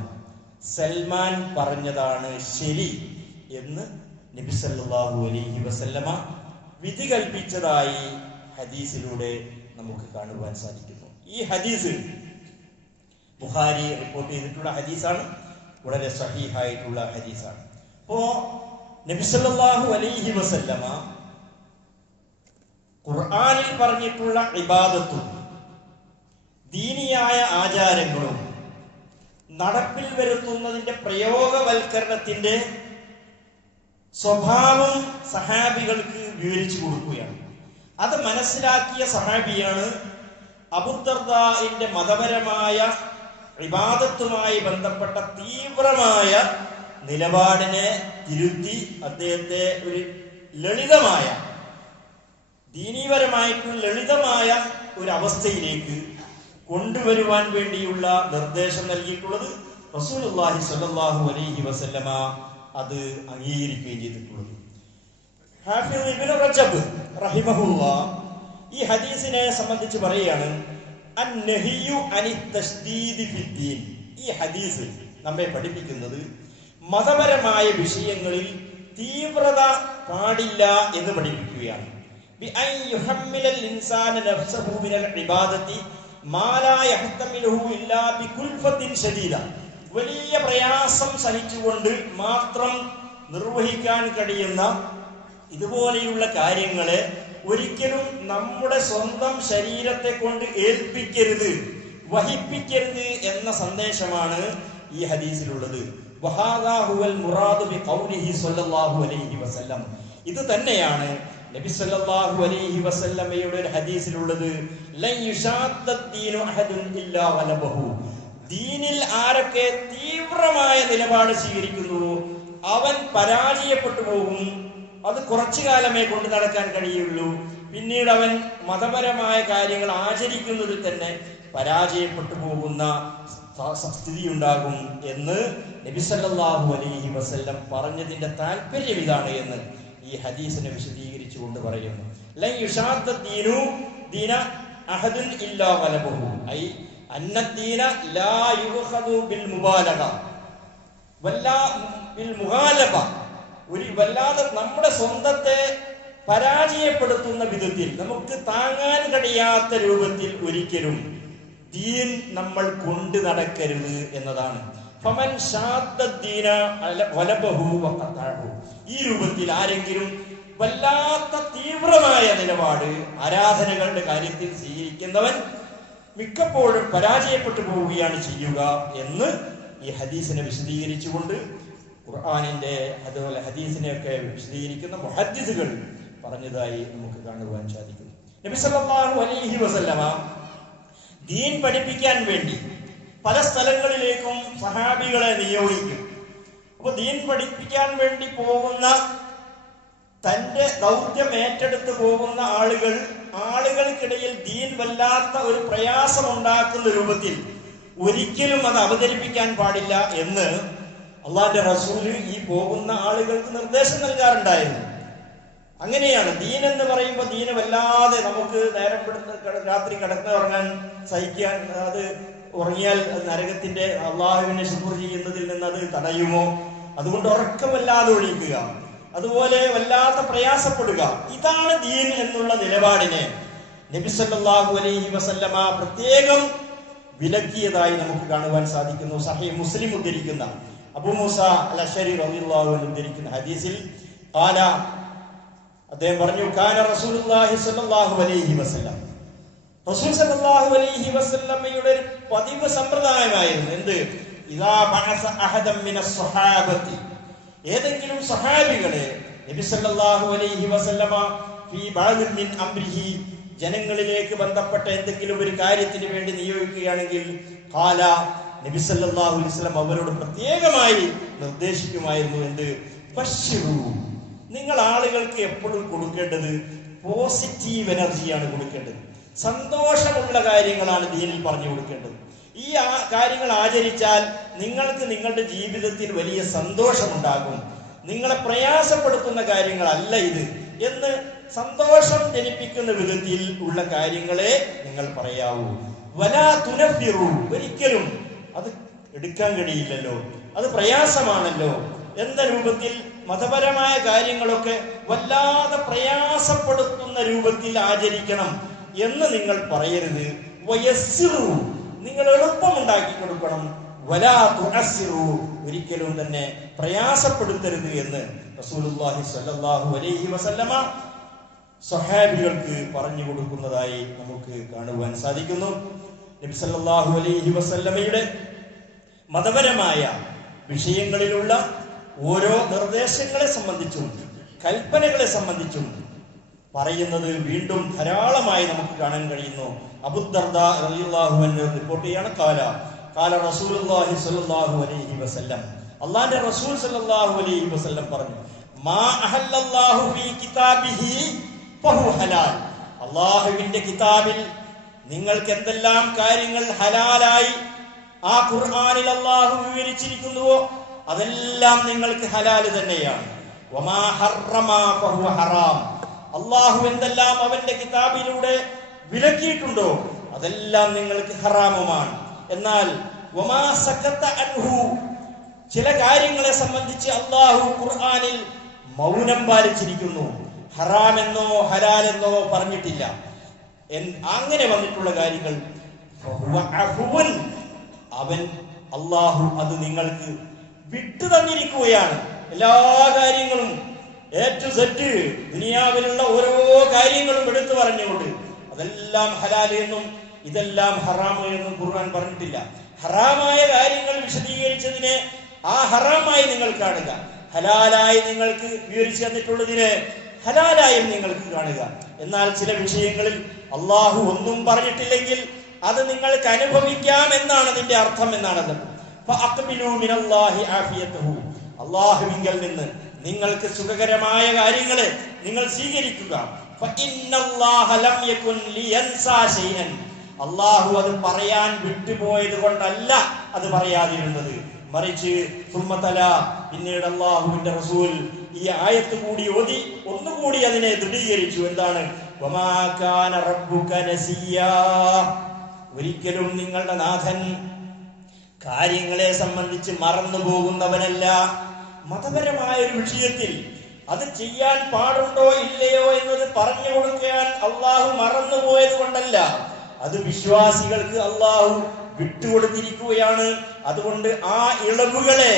സൽമാൻ പറഞ്ഞതാണ് ശരി എന്ന് നബി സല്ലല്ലാഹു അലൈഹി വസല്ലമ വിധി കൽപ്പിച്ചതായി ഹദീസിലൂടെ നമുക്ക് കാണുവാൻ സാധിക്കുന്നു. ഈ ഹദീസ് ബുഖാരി റിപ്പോർട്ട് ചെയ്തിട്ടുള്ള ഹദീസാണ്, വളരെ സഹീഹായിട്ടുള്ള ഹദീസാണ്. അപ്പോ നബി സല്ലല്ലാഹു അലൈഹി വസല്ലമ ഖുർആനിൽ പറഞ്ഞിട്ടുള്ള ഇബാദത്തും ദീനിയായ ആചാരങ്ങളും നടപ്പിൽ വരുത്തുന്നതിന്റെ പ്രയോഗവൽക്കരണത്തിന്റെ സ്വഭാവം സഹാബികൾക്ക് വിവരിച്ചു കൊടുക്കുകയാണ്. അത് മനസ്സിലാക്കിയ സഹാബിയാണ് അബൂദർദാഇന്റെ മതപരമായ ഇബാദത്തുമായി ബന്ധപ്പെട്ട തീവ്രമായ നിലപാടിനെ തിരുത്തി അദ്ദേഹത്തെ ഒരു ലളിതമായ ദീനീപരമായിട്ടുള്ള ലളിതമായ ഒരു അവസ്ഥയിലേക്ക് കൊണ്ടുവരുവാൻ വേണ്ടിയുള്ള നിർദ്ദേശം നൽകിയിട്ടുള്ളത് റസൂലുള്ളാഹി സ്വല്ലല്ലാഹു അലൈഹി വസല്ലമ അത് അംഗീകരിക്കുകയും ചെയ്തിട്ടുള്ളത്. ഹാഫിദ് ഇബ്നു റജബ് റഹിമഹുല്ലാഹ് ഈ ഹദീസിനെ സംബന്ധിച്ച് പറയുകയാണ്, അൻ-നഹിയു അനിത് തശ്ദീദി ഫിദ്ദീൻ. ഈ ഹദീസ് നമ്മെ പഠിപ്പിക്കുന്നത് മതപരമായ വിഷയങ്ങളിൽ തീവ്രത പാടില്ല എന്ന് പഠിപ്പിക്കുകയാണ്. ബി അൻ യുഹമ്മിലൽ ഇൻസാന നഫ്സഹു മിനൽ ഇബാദത്തി മാ ലാ യഹ്തമിലുഹു ഇല്ലാ ബികുൽഫത്തിൻ ശദീദ. വലിയ പ്രയാസം സഹിച്ചുകൊണ്ട് മാത്രം നിർവഹിക്കാൻ കഴിയുന്ന ഇതുപോലെയുള്ള കാര്യങ്ങളെ ഒരിക്കലും നമ്മുടെ സ്വന്തം ശരീരത്തെ കൊണ്ട് ഏൽപ്പിക്കരുത്, വഹിപ്പിക്കരുത് എന്ന സന്ദേശമാണ് ഈ ഹദീസിലുള്ളത്. വഹാദാ ഹുവൽ മുറാദു ബിഖൗലിഹി സ്വല്ലല്ലാഹു അലൈഹി വസല്ലം. ഇത് തന്നെയാണ് നബി സല്ലല്ലാഹു അലൈഹി വസല്ലമയുടെ ഒരു ഹദീസിലുള്ളത്. ലൻ യുശാദ്ദീനു അഹദുൻ ഇല്ലാ ഗലബഹു. ദീനിൽ ആരൊക്കെ തീവ്രമായ നിലപാട് സ്വീകരിക്കുന്നുവോ അവൻ പരാജയപ്പെട്ടു പോകും. അത് കുറച്ചു കാലമേ കൊണ്ടു നടക്കാൻ കഴിയുള്ളൂ. പിന്നീട് അവൻ മതപരമായ കാര്യങ്ങൾ ആചരിക്കുന്നതിൽ തന്നെ പരാജയപ്പെട്ടു പോകുന്ന സ്ഥിതി ഉണ്ടാകും എന്ന് നബി സല്ലല്ലാഹു അലൈഹി വസല്ലം പറഞ്ഞതിന്റെ താല്പര്യം ഇതാണ് എന്ന് ഈ ഹദീസിനെ വിശദീകരിച്ചുകൊണ്ട് പറയുന്നു. ലൻ യുശാദ്ദീനു ദീന അഹദുൻ ഇല്ലാ ഗലബഹു ഐ അന്നദ്ദീന ലാ യുഖദു ബിൽ മുബാലഗ വല്ലാ ബിൽ മുഗാലബ. ഒരു വല്ലാതെ നമ്മുടെ സ്വന്തത്തെ പരാജയപ്പെടുത്തുന്ന വിധത്തിൽ, നമുക്ക് താങ്ങാൻ കഴിയാത്ത രൂപത്തിൽ ഒരിക്കലും ദീൻ നമ്മൾ കൊണ്ടു നടക്കരുത് എന്നതാണ്. ഫമൻ ശാദ്ദദ്ദീന വലബഹു വഖതഅഹു. ഈ രൂപത്തിൽ ആരെങ്കിലും വല്ലാത്ത തീവ്രമായ നിലപാട് ആരാധനകളുടെ കാര്യത്തിൽ സ്വീകരിക്കുന്നവൻ മിക്കപ്പോഴും പരാജയപ്പെട്ടു പോവുകയാണ് ചെയ്യുക എന്ന് ഈ ഹദീസിനെ വിശദീകരിച്ചുകൊണ്ട് ഖുർആനിന്റെ അതുപോലെ ഹദീസിനെയൊക്കെ വിശദീകരിക്കുന്ന മുഹദ്ദിസുകൾ പറഞ്ഞതായി നമുക്ക് കാണുവാൻ സാധിക്കും. നബി സല്ലല്ലാഹു അലൈഹി വസല്ലമ ദീൻ പഠിപ്പിക്കാൻ വേണ്ടി പല സ്ഥലങ്ങളിലേക്കും സഹാബികളെ നിയോഗിക്കും. അപ്പൊ ദീൻ പഠിപ്പിക്കാൻ വേണ്ടി പോകുന്ന, തന്റെ ദൗത്യം ഏറ്റെടുത്ത് പോകുന്ന ആളുകൾക്കിടയിൽ ദീൻ വല്ലാത്ത ഒരു പ്രയാസമുണ്ടാക്കുന്ന രൂപത്തിൽ ഒരിക്കലും അത് അവതരിപ്പിക്കാൻ പാടില്ല എന്ന് അള്ളാഹുവിന്റെ റസൂല് ഈ പോകുന്ന ആളുകൾക്ക് നിർദ്ദേശം നൽകാറുണ്ടായിരുന്നു. അങ്ങനെയാണ് ദീൻ എന്ന് പറയുമ്പോൾ ദീന് വല്ലാതെ നമുക്ക് നേരം രാത്രി കിടന്നുറങ്ങാൻ സഹിക്കാൻ, അത് ഉറങ്ങിയാൽ നരകത്തിന്റെ അള്ളാഹുവിനെ ശുക്ർ ചെയ്യുന്നതിൽ നിന്ന് അത് തടയുമോ, അതുകൊണ്ട് ഉറക്കമല്ലാതെ ഒഴിക്കുക, അതുപോലെ വല്ലാത്ത പ്രയാസപ്പെടുക, ഇതാണ് ദീൻ എന്നുള്ള നിലപാടിനെ നബി സല്ലല്ലാഹു അലൈഹി വസല്ലമ പ്രത്യേകം വിലക്കിയതായി നമുക്ക് കാണുവാൻ സാധിക്കുന്നു. സഹീഹ് മുസ്ലിം ഉദ്ധരിക്കുന്ന അബൂ മൂസ അൽ-അശ്അരി റളിയല്ലാഹു അൻഹു ഉദ്ധരിക്കുന്ന ഹദീസിൽ അദ്ദേഹം പറഞ്ഞു, കാന റസൂലുള്ളാഹി സ്വല്ലല്ലാഹു അലൈഹി വസല്ലം, റസൂൽ സ്വല്ലല്ലാഹു അലൈഹി വസല്ലമയുടെ ഒരു പതിവ് സമ്പ്രദായമായിരുന്നു. എന്ത്? ഇദാ ബഅസ അഹദൻ മിനസ് സ്വഹാബത്തി, ഏതെങ്കിലും സഹാബികളെ നബി സല്ലല്ലാഹു അലൈഹി വസല്ലമ ഫീ ബഅദ് മിൻ അംരിഹി, ജനങ്ങളിലേക്ക് ബന്ധപ്പെട്ട എന്തെങ്കിലും ഒരു കാര്യത്തിന് വേണ്ടി നിയോഗിക്കുകയാണെങ്കിൽ ഖാല, നബി സല്ലല്ലാഹു അലൈഹി വസല്ലം അവരോട് പ്രത്യേകമായി നിർദ്ദേശിക്കുമായിരുന്നു. എന്ത്? ബശ്ശിറു, നിങ്ങൾ ആളുകൾക്ക് എപ്പോഴും കൊടുക്കേണ്ടത് പോസിറ്റീവ് എനർജിയാണ് കൊടുക്കേണ്ടത്, സന്തോഷമുള്ള കാര്യങ്ങളാണ് ദീനിൽ പറഞ്ഞു കൊടുക്കേണ്ടത്. ഈ കാര്യങ്ങൾ ആചരിച്ചാൽ നിങ്ങൾക്ക് നിങ്ങളുടെ ജീവിതത്തിൽ വലിയ സന്തോഷമുണ്ടാകും, നിങ്ങളെ പ്രയാസപ്പെടുത്തുന്ന കാര്യങ്ങളല്ല ഇത് എന്ന് സന്തോഷം ജനിപ്പിക്കുന്ന വിധത്തിൽ ഉള്ള കാര്യങ്ങളെ നിങ്ങൾ പറയാവൂ. വലാ തുനഫിറു, ഒരിക്കലും അത് എടുക്കാൻ കഴിയില്ലല്ലോ, അത് പ്രയാസമാണല്ലോ എന്ന രൂപത്തിൽ മതപരമായ കാര്യങ്ങളൊക്കെ വല്ലാതെ പ്രയാസപ്പെടുത്തുന്ന രൂപത്തിൽ ആചരിക്കണം എന്ന് നിങ്ങൾ പറയരുത്. വയസ്സിറു, നിങ്ങൾ എളുപ്പമുണ്ടാക്കി കൊടുക്കണം. വലാ തുഅസ്സിറു, ഒരിക്കലും തന്നെ പ്രയാസപ്പെടുത്തരുത് എന്ന് റസൂലുള്ളാഹി സ്വല്ലല്ലാഹു അലൈഹി വസല്ലമ സ്വഹാബികൾക്ക് പറഞ്ഞു കൊടുക്കുന്നതായി നമുക്ക് കാണുവാൻ സാധിക്കുന്നു. നബി സല്ലല്ലാഹു അലൈഹി വസല്ലമയുടെ മതപരമായ വിഷയങ്ങളിലുള്ള ഓരോ നിർദ്ദേശങ്ങളെ സംബന്ധിച്ചും കൽപ്പനകളെ സംബന്ധിച്ചും പറയുന്നത് വീണ്ടും ധാരാളമായി നമുക്ക് കാണാൻ കഴിയുന്നു. അബൂ ദർദാ റളിയല്ലാഹു അൻഹു റിപ്പോർട്ട് ചെയ്യാണ്, ഖാല റസൂലുള്ളാഹി സ്വല്ലല്ലാഹു അലൈഹി വസല്ലം, അല്ലാഹുവിന്റെ റസൂൽ സ്വല്ലല്ലാഹു അലൈഹി വസല്ലം പറഞ്ഞു, മാ അഹല്ലല്ലാഹു ഫീ കിതാബിഹി ഫഹു ഹലാൽ, അല്ലാഹുവിന്റെ കിതാബിൽ നിങ്ങൾക്ക് എന്തെല്ലാം കാര്യങ്ങൾ ഹലാലായി ആ ഖുർആനിൽ അല്ലാഹു വിവരിച്ചിരിക്കുന്നുവോ അതെല്ലാം നിങ്ങൾക്ക് ഹലാൽ തന്നെയാണ്. വമാ ഹറമ ഫഹു ഹറാം, അല്ലാഹു എന്തെല്ലാം അവന്റെ കിതാബിലൂടെ വിലക്കിയിട്ടുണ്ടോ അതെല്ലാം നിങ്ങൾക്ക് ഹറാമുമാണ്. എന്നാൽ വമാ സകത അൻഹു, ചില കാര്യങ്ങളെ സംബന്ധിച്ച് അല്ലാഹു ഖുർആനിൽ മൗനം പാലിച്ചിരിക്കുന്നു, ഹറാം എന്നോ ഹലാൽ എന്നോ പറഞ്ഞിട്ടില്ല. അങ്ങനെ വന്നിട്ടുള്ള കാര്യങ്ങൾ അവൻ അല്ലാഹു അത് നിങ്ങൾക്ക് വിട്ടു തന്നിരിക്കുകയാണ്. എല്ലാ കാര്യങ്ങളും A to Z ദുനിയാവിലുള്ള ഓരോ കാര്യങ്ങളും എടുത്തു പറഞ്ഞുകൊണ്ട് അതെല്ലാം ഹലാൽ എന്നും ഇതെല്ലാം ഹറാമ് എന്നും ഖുർആൻ പറഞ്ഞിട്ടില്ല. ഹറാമായ കാര്യങ്ങൾ വിശദീകരിച്ചതിനെ ആ ഹറാമായി നിങ്ങൾ കാണുക, ഹലാലായി നിങ്ങൾക്ക് വിവരിച്ചു തന്നിട്ടുള്ളതിനെ ഹലാലായും നിങ്ങൾക്ക് കാണുക. എന്നാൽ ചില വിഷയങ്ങളിൽ അള്ളാഹു ഒന്നും പറഞ്ഞിട്ടില്ലെങ്കിൽ അത് നിങ്ങൾക്ക് അനുഭവിക്കാം എന്നാണ് അതിന്റെ അർത്ഥം എന്നാണത്. അള്ളാഹുവിങ്കൽ നിന്ന് നിങ്ങൾക്ക് സുഖകരമായ കാര്യങ്ങളെ നിങ്ങൾ സ്വീകരിക്കുക. അള്ളാഹു അത് പറയാൻ വിട്ടുപോയത് കൊണ്ടല്ല അത് പറയാതിരുന്നത്, മറിച്ച് പിന്നീട് അള്ളാഹുവിന്റെ റസൂൽ ഈ ആയത്ത് കൂടി ഓതി ഒന്നുകൂടി അതിനെ ദൃഢീകരിച്ചു. എന്താണ്? ഒരിക്കലും നിങ്ങളുടെ നാഥൻ കാര്യങ്ങളെ സംബന്ധിച്ച് മറന്നു പോകുന്നവനല്ല. മതപരമായ ഒരു വിഷയത്തിൽ അത് ചെയ്യാൻ പാടുണ്ടോ ഇല്ലയോ എന്നത് പറഞ്ഞു കൊടുക്കാൻ അള്ളാഹു മറന്നുപോയത് കൊണ്ടല്ല, അത് വിശ്വാസികൾക്ക് അള്ളാഹു വിട്ടുകൊടുത്തിരിക്കുകയാണ്. അതുകൊണ്ട് ആ ഇളവുകളെ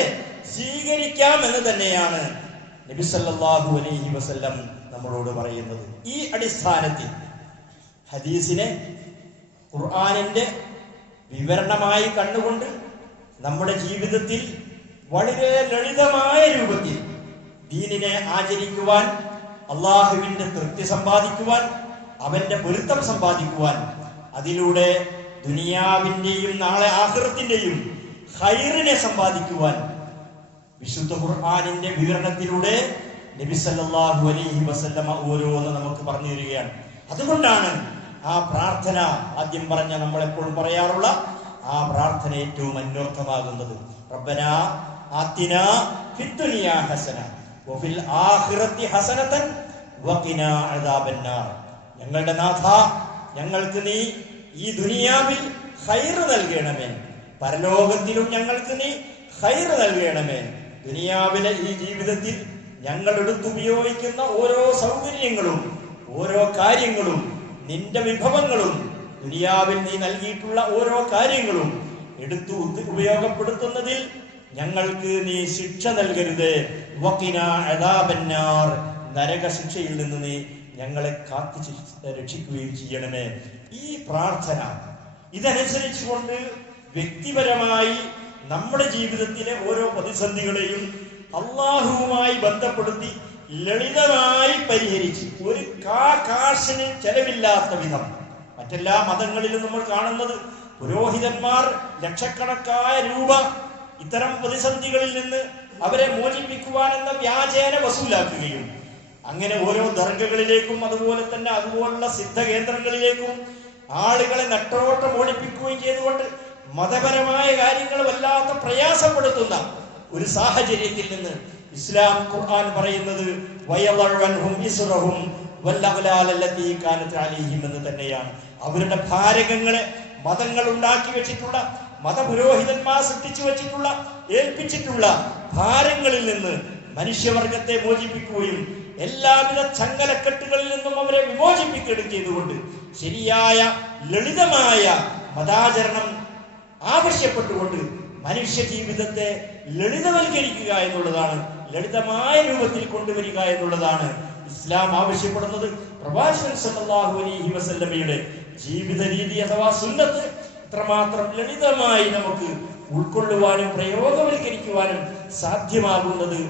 സ്വീകരിക്കാം എന്ന് തന്നെയാണ് നബി സല്ലല്ലാഹു അലൈഹി വസല്ലം നമ്മളോട് പറയുന്നത്. ഈ അടിസ്ഥാനത്തിൽ ഹദീസിനെ ഖുർആനിന്റെ വിവരണമായി കണ്ടുകൊണ്ട് നമ്മുടെ ജീവിതത്തിൽ വളരെ ലളിതമായ രൂപത്തിൽ ദീനിനെ ആചരിക്കുവാൻ, അള്ളാഹുവിന്റെ തൃപ്തി സമ്പാദിക്കുവാൻ, അവന്റെ പൊരുത്തം സമ്പാദിക്കുവാൻ, അതിലൂടെ ദുനിയാവിന്റെയും നാളെ ആഖിറത്തിന്റെയും ഖൈറിനെ സമ്പാദിക്കുവാൻ വിശുദ്ധ ഖുർആനിന്റെ വിവരണത്തിലൂടെ നബി സല്ലല്ലാഹു അലൈഹി വസല്ലമ ഓരോന്ന് നമുക്ക് പറഞ്ഞു തരികയാണ്. അതുകൊണ്ടാണ് ആ പ്രാർത്ഥന ആദ്യം പറഞ്ഞ നമ്മളെപ്പോഴും പറയാറുള്ള ആ പ്രാർത്ഥന ഏറ്റവും അന്വർത്ഥമാകുന്നത്. റബ്ബനാ ആതിനാ ഫിദ്ദുനിയാ ഹസന വഫിൽ ആഖിറതി ഹസനതൻ വഖിനാ അദാബന്നാർ. ഞങ്ങളുടെ നാഥ, ഞങ്ങൾക്ക് നീ ഈ ദുനിയാവിൽ ഖൈർ നൽകണമേ, പരലോകത്തിലും ഞങ്ങൾക്ക് നീ ഖൈർ നൽകണമേ. ദുനിയാവിലെ ഈ ജീവിതത്തിൽ ഞങ്ങൾ എടുത്തുപയോഗിക്കുന്ന ഓരോ സൗകര്യങ്ങളും ഓരോ കാര്യങ്ങളും നിന്റെ വിഭവങ്ങളും ദുനിയാവിൽ നീ നൽകിയിട്ടുള്ള ഓരോ കാര്യങ്ങളും എടുത്തു ഉപയോഗപ്പെടുത്തുന്നതിൽ ഞങ്ങൾക്ക് നീ ശിക്ഷ നൽകരുത്. വഖിനാ അദാബന്നാർ, നരക ശിക്ഷയിൽ നിന്ന് നീ ഞങ്ങളെ കാത്തു രക്ഷിക്കുകയും ചെയ്യണമേ. ഈ പ്രാർത്ഥന ഇതനുസരിച്ചുകൊണ്ട് വ്യക്തിപരമായി നമ്മുടെ ജീവിതത്തിലെ ഓരോ പ്രതിസന്ധികളെയും അള്ളാഹുവുമായി ബന്ധപ്പെടുത്തി ലളിതമായി പരിഹരിച്ച് ഒരു കാശിന് ചെലവില്ലാത്ത വിധം. മറ്റെല്ലാ മതങ്ങളിലും നമ്മൾ കാണുന്നത് പുരോഹിതന്മാർ ലക്ഷക്കണക്കായ രൂപ ഇത്തരം പ്രതിസന്ധികളിൽ നിന്ന് അവരെ മോചിപ്പിക്കുവാൻ എന്ന വ്യാജേന വസൂലാക്കുകയും അങ്ങനെ ഓരോ ദർഗകളിലേക്കും അതുപോലുള്ള സിദ്ധ കേന്ദ്രങ്ങളിലേക്കും ആളുകളെ നട്ടോട്ടം ഓടിപ്പിക്കുകയും ചെയ്തുകൊണ്ട് മതപരമായ കാര്യങ്ങൾ വല്ലാത്ത പ്രയാസപ്പെടുത്തുന്ന ഒരു സാഹചര്യത്തിൽ നിന്ന് ഇസ്ലാം ഖുർആൻ പറയുന്നത് എന്ന് തന്നെയാണ്. അവരുടെ ഭാരകങ്ങളെ മതങ്ങൾ ഉണ്ടാക്കി വെച്ചിട്ടുള്ള, മതപുരോഹിതന്മാർ സൃഷ്ടിച്ചു വെച്ചിട്ടുള്ള, ഏൽപ്പിച്ചിട്ടുള്ള ഭാരങ്ങളിൽ നിന്ന് മനുഷ്യവർഗത്തെ മോചിപ്പിക്കുകയും എല്ലാവിധ ചങ്ങലക്കെട്ടുകളിൽ നിന്നും അവരെ വിമോചിപ്പിക്കുകയും ചെയ്തുകൊണ്ട് ശരിയായ ലളിതമായ മതാചരണം ആവശ്യപ്പെട്ടുകൊണ്ട് മനുഷ്യ ജീവിതത്തെ ലളിതവൽക്കരിക്കുക എന്നുള്ളതാണ്, ലളിതമായ രൂപത്തിൽ കൊണ്ടുവരിക എന്നുള്ളതാണ് ഇസ്ലാം ആവശ്യപ്പെടുന്നത്. പ്രവാചകൻ സല്ലല്ലാഹു അലൈഹി വസല്ലമയുടെ ജീവിത രീതി അഥവാ സുന്നത്ത് എത്രമാത്രം ലളിതമായി നമുക്ക് ഉൾക്കൊള്ളുവാനും പ്രയോഗവൽക്കരിക്കുവാനും സാധ്യമാകുന്നത്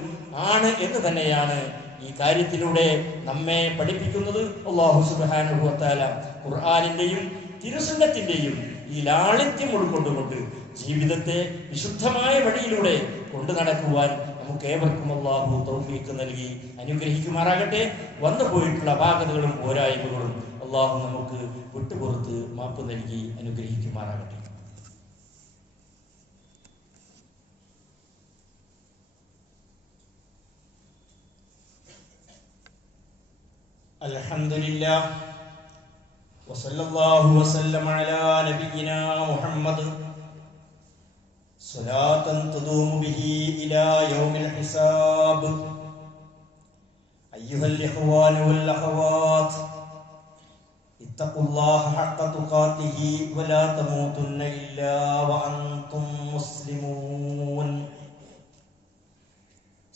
ആണ് എന്ന് തന്നെയാണ് ഈ കാര്യത്തിലൂടെ നമ്മെ പഠിപ്പിക്കുന്നത്. അല്ലാഹു സുബ്ഹാനഹു വ തആല ഖുർആനിന്റെയും തിരുസുന്നത്തിന്റെയും ഈ ലാളിത്യം ഉൾക്കൊണ്ടുകൊണ്ട് ജീവിതത്തെ വിശുദ്ധമായ വഴിയിലൂടെ കൊണ്ടു നടക്കുവാൻ നമുക്ക് ഏവർക്കും അല്ലാഹു തൗഫീഖ് നൽകി അനുഗ്രഹിക്കുമാറാകട്ടെ. വന്നു പോയിട്ടുള്ള അപാകതകളും പോരായ്മകളും അല്ലാഹു നമുക്ക് വിട്ടുപുറത്ത് മാപ്പ് നൽകി അനുഗ്രഹിക്കുമാറാകട്ടെ. അൽഹംദുലില്ലാഹ് വസല്ലല്ലാഹു വസല്ലമ അലാ നബിയിനാ മുഹമ്മദ് സ്വലാത്തൻ തദൂമു ബിഹി ഇലാ യൗമിൽ ഹിസാബ്. അയ്യുഹൽ ഇഖ്വാനു വൽ അഖവാത്ത് ഇത്തഖുല്ലാഹ ഹഖ്ക തുഖാതിഹി വലാ തമൂതുന്ന ഇല്ലാ വഅൻതും മുസ്ലിമൂൻ.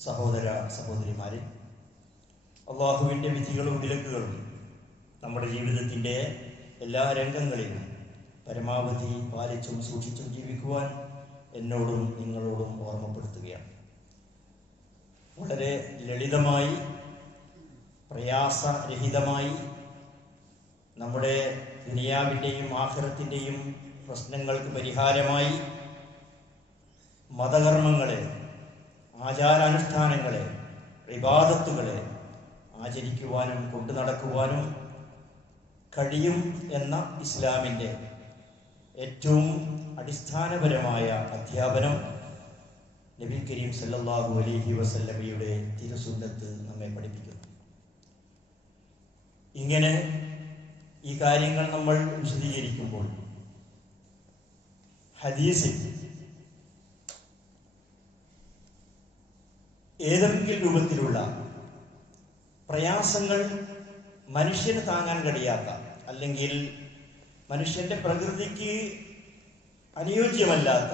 സഹോദര സഹോദരിമാരെ, അല്ലാഹുവിന്റെ വിധികളും വിലക്കുകളും നമ്മുടെ ജീവിതത്തിന്റെ എല്ലാ രംഗങ്ങളിലും പരമാവധി പാലിച്ചും സൂക്ഷിച്ചും ജീവിക്കുവാൻ എന്നോടും നിങ്ങളോടും ഓർമ്മപ്പെടുത്തുകയാണ്. വളരെ ലളിതമായി പ്രയാസരഹിതമായി നമ്മുടെ ദുനിയാവിൻ്റെയും ആഖിറത്തിൻ്റെയും പ്രശ്നങ്ങൾക്ക് പരിഹാരമായി മതകർമ്മങ്ങളെ, ആചാരാനുഷ്ഠാനങ്ങളെ, ഇബാദത്തുകളെ ആചരിക്കുവാനും കൊണ്ടു നടക്കുവാനും കഴിയും എന്ന ഇസ്ലാമിൻ്റെ ഏറ്റവും അടിസ്ഥാനപരമായ അധ്യാപനം നബി കരീം സല്ലല്ലാഹു അലൈഹി വസല്ലമയുടെ തിരുസുന്നത്ത് നമ്മെ പഠിപ്പിക്കുന്നു. ഇങ്ങനെ ഈ കാര്യങ്ങൾ നമ്മൾ വിശദീകരിക്കുമ്പോൾ ഹദീസിൽ ഏതെങ്കിലും രൂപത്തിലുള്ള പ്രയാസങ്ങൾ മനുഷ്യന് താങ്ങാൻ കഴിയാത്ത, അല്ലെങ്കിൽ മനുഷ്യന്റെ പ്രകൃതിക്ക് അനുയോജ്യമല്ലാത്ത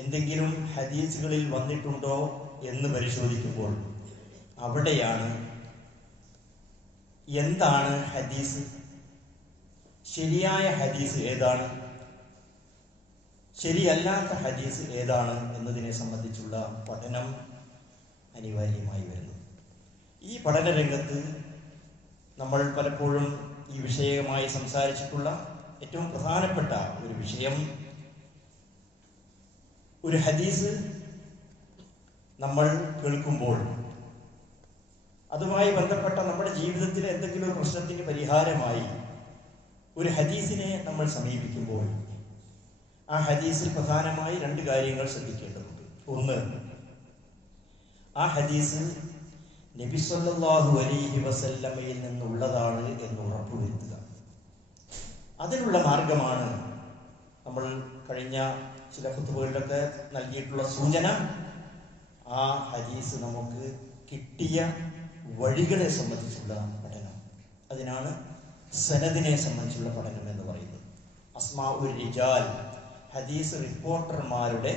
എന്തെങ്കിലും ഹദീസുകളിൽ വന്നിട്ടുണ്ടോ എന്ന് പരിശോധിക്കുമ്പോൾ അവിടെയാണ് എന്താണ് ഹദീസ്, ശരിയായ ഹദീസ് ഏതാണ്, ശരിയല്ലാത്ത ഹദീസ് ഏതാണ് എന്നതിനെ സംബന്ധിച്ചുള്ള പഠനം അനിവാര്യമായി വരുന്നു. ഈ പഠന രംഗത്ത് നമ്മൾ പലപ്പോഴും ഈ വിഷയവുമായി സംസാരിച്ചിട്ടുള്ള ഏറ്റവും പ്രധാനപ്പെട്ട ഒരു വിഷയം, ഒരു ഹദീസ് നമ്മൾ കേൾക്കുമ്പോൾ അതുമായി ബന്ധപ്പെട്ട നമ്മുടെ ജീവിതത്തിലെ എന്തെങ്കിലും പ്രശ്നത്തിന് പരിഹാരമായി ഒരു ഹദീസിനെ നമ്മൾ സമീപിക്കുമ്പോൾ ആ ഹദീസിൽ പ്രധാനമായി രണ്ട് കാര്യങ്ങൾ ശ്രദ്ധിക്കേണ്ടതുണ്ട്. ഒന്ന്, ആ ഹദീസ് നബി സല്ലല്ലാഹു അലൈഹി വസല്ലമയിൽ നിന്നുള്ളതാണ് എന്ന് ഉറപ്പുവരുത്തുക. അതിനുള്ള മാർഗമാണ് നമ്മൾ കഴിഞ്ഞ ചില ഖുതുബകളിലൊക്കെ നൽകിയിട്ടുള്ള സൂചന. ആ ഹദീസ് നമുക്ക് കിട്ടിയ വഴികളെ സംബന്ധിച്ചുള്ള പഠനം, അതിനാണ് സനദിനെ സംബന്ധിച്ചുള്ള പഠനം എന്ന് പറയുന്നത്. അസ്മാഉർ റിജാൽ, ഹദീസ് റിപ്പോർട്ടർമാരുടെ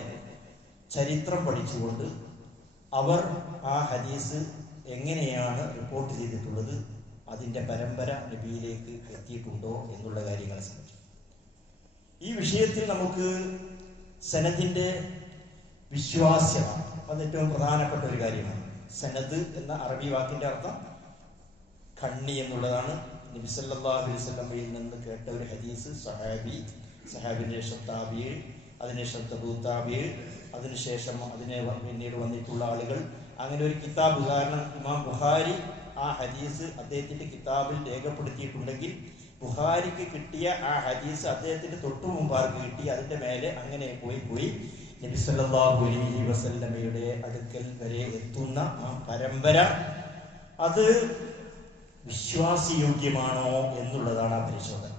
ചരിത്രം പഠിച്ചുകൊണ്ട് അവർ ആ ഹദീസ് എങ്ങനെയാണ് റിപ്പോർട്ട് ചെയ്തിട്ടുള്ളത്, അതിൻ്റെ പരമ്പര നബിയിലേക്ക് എത്തിയിട്ടുണ്ടോ എന്നുള്ള കാര്യങ്ങളെ സംബന്ധിച്ചു. ഈ വിഷയത്തിൽ നമുക്ക് സനദിൻ്റെ വിശ്വാസ്യത, അത് ഏറ്റവും പ്രധാനപ്പെട്ട ഒരു കാര്യമാണ്. സനദ് എന്ന അറബി വാക്കിൻ്റെ അർത്ഥം കണ്ണി എന്നുള്ളതാണ്. നബി സല്ലല്ലാഹു അലൈഹി വസല്ലമയിൽ നിന്ന് കേട്ട ഒരു ഹദീസ് സഹാബിന്റെ ശേഷം താബിഈ, അതിനുശേഷം തബൂ താബിഈ, അതിനുശേഷം അതിനെ പിന്നീട് വന്നിട്ടുള്ള ആളുകൾ, അങ്ങനെ ഒരു കിതാബ്. ഉദാഹരണം, ഇമാം ബുഖാരി ആ ഹദീസ് അദ്ദേഹത്തിന്റെ കിതാബിൽ രേഖപ്പെടുത്തിയിട്ടുണ്ടെങ്കിൽ ബുഖാരിക്ക് കിട്ടിയ ആ ഹദീസ് അദ്ദേഹത്തിന്റെ തൊട്ടു മുമ്പാർക്ക് കിട്ടി, അതിന്റെ മേലെ അങ്ങനെ പോയി നബി സല്ലല്ലാഹു അലൈഹി വസല്ലമയുടെ അടുക്കൽ വരെ എത്തുന്ന ആ പരമ്പര, അത് വിശ്വാസയോഗ്യമാണോ എന്നുള്ളതാണ് ആ പരിശോധന.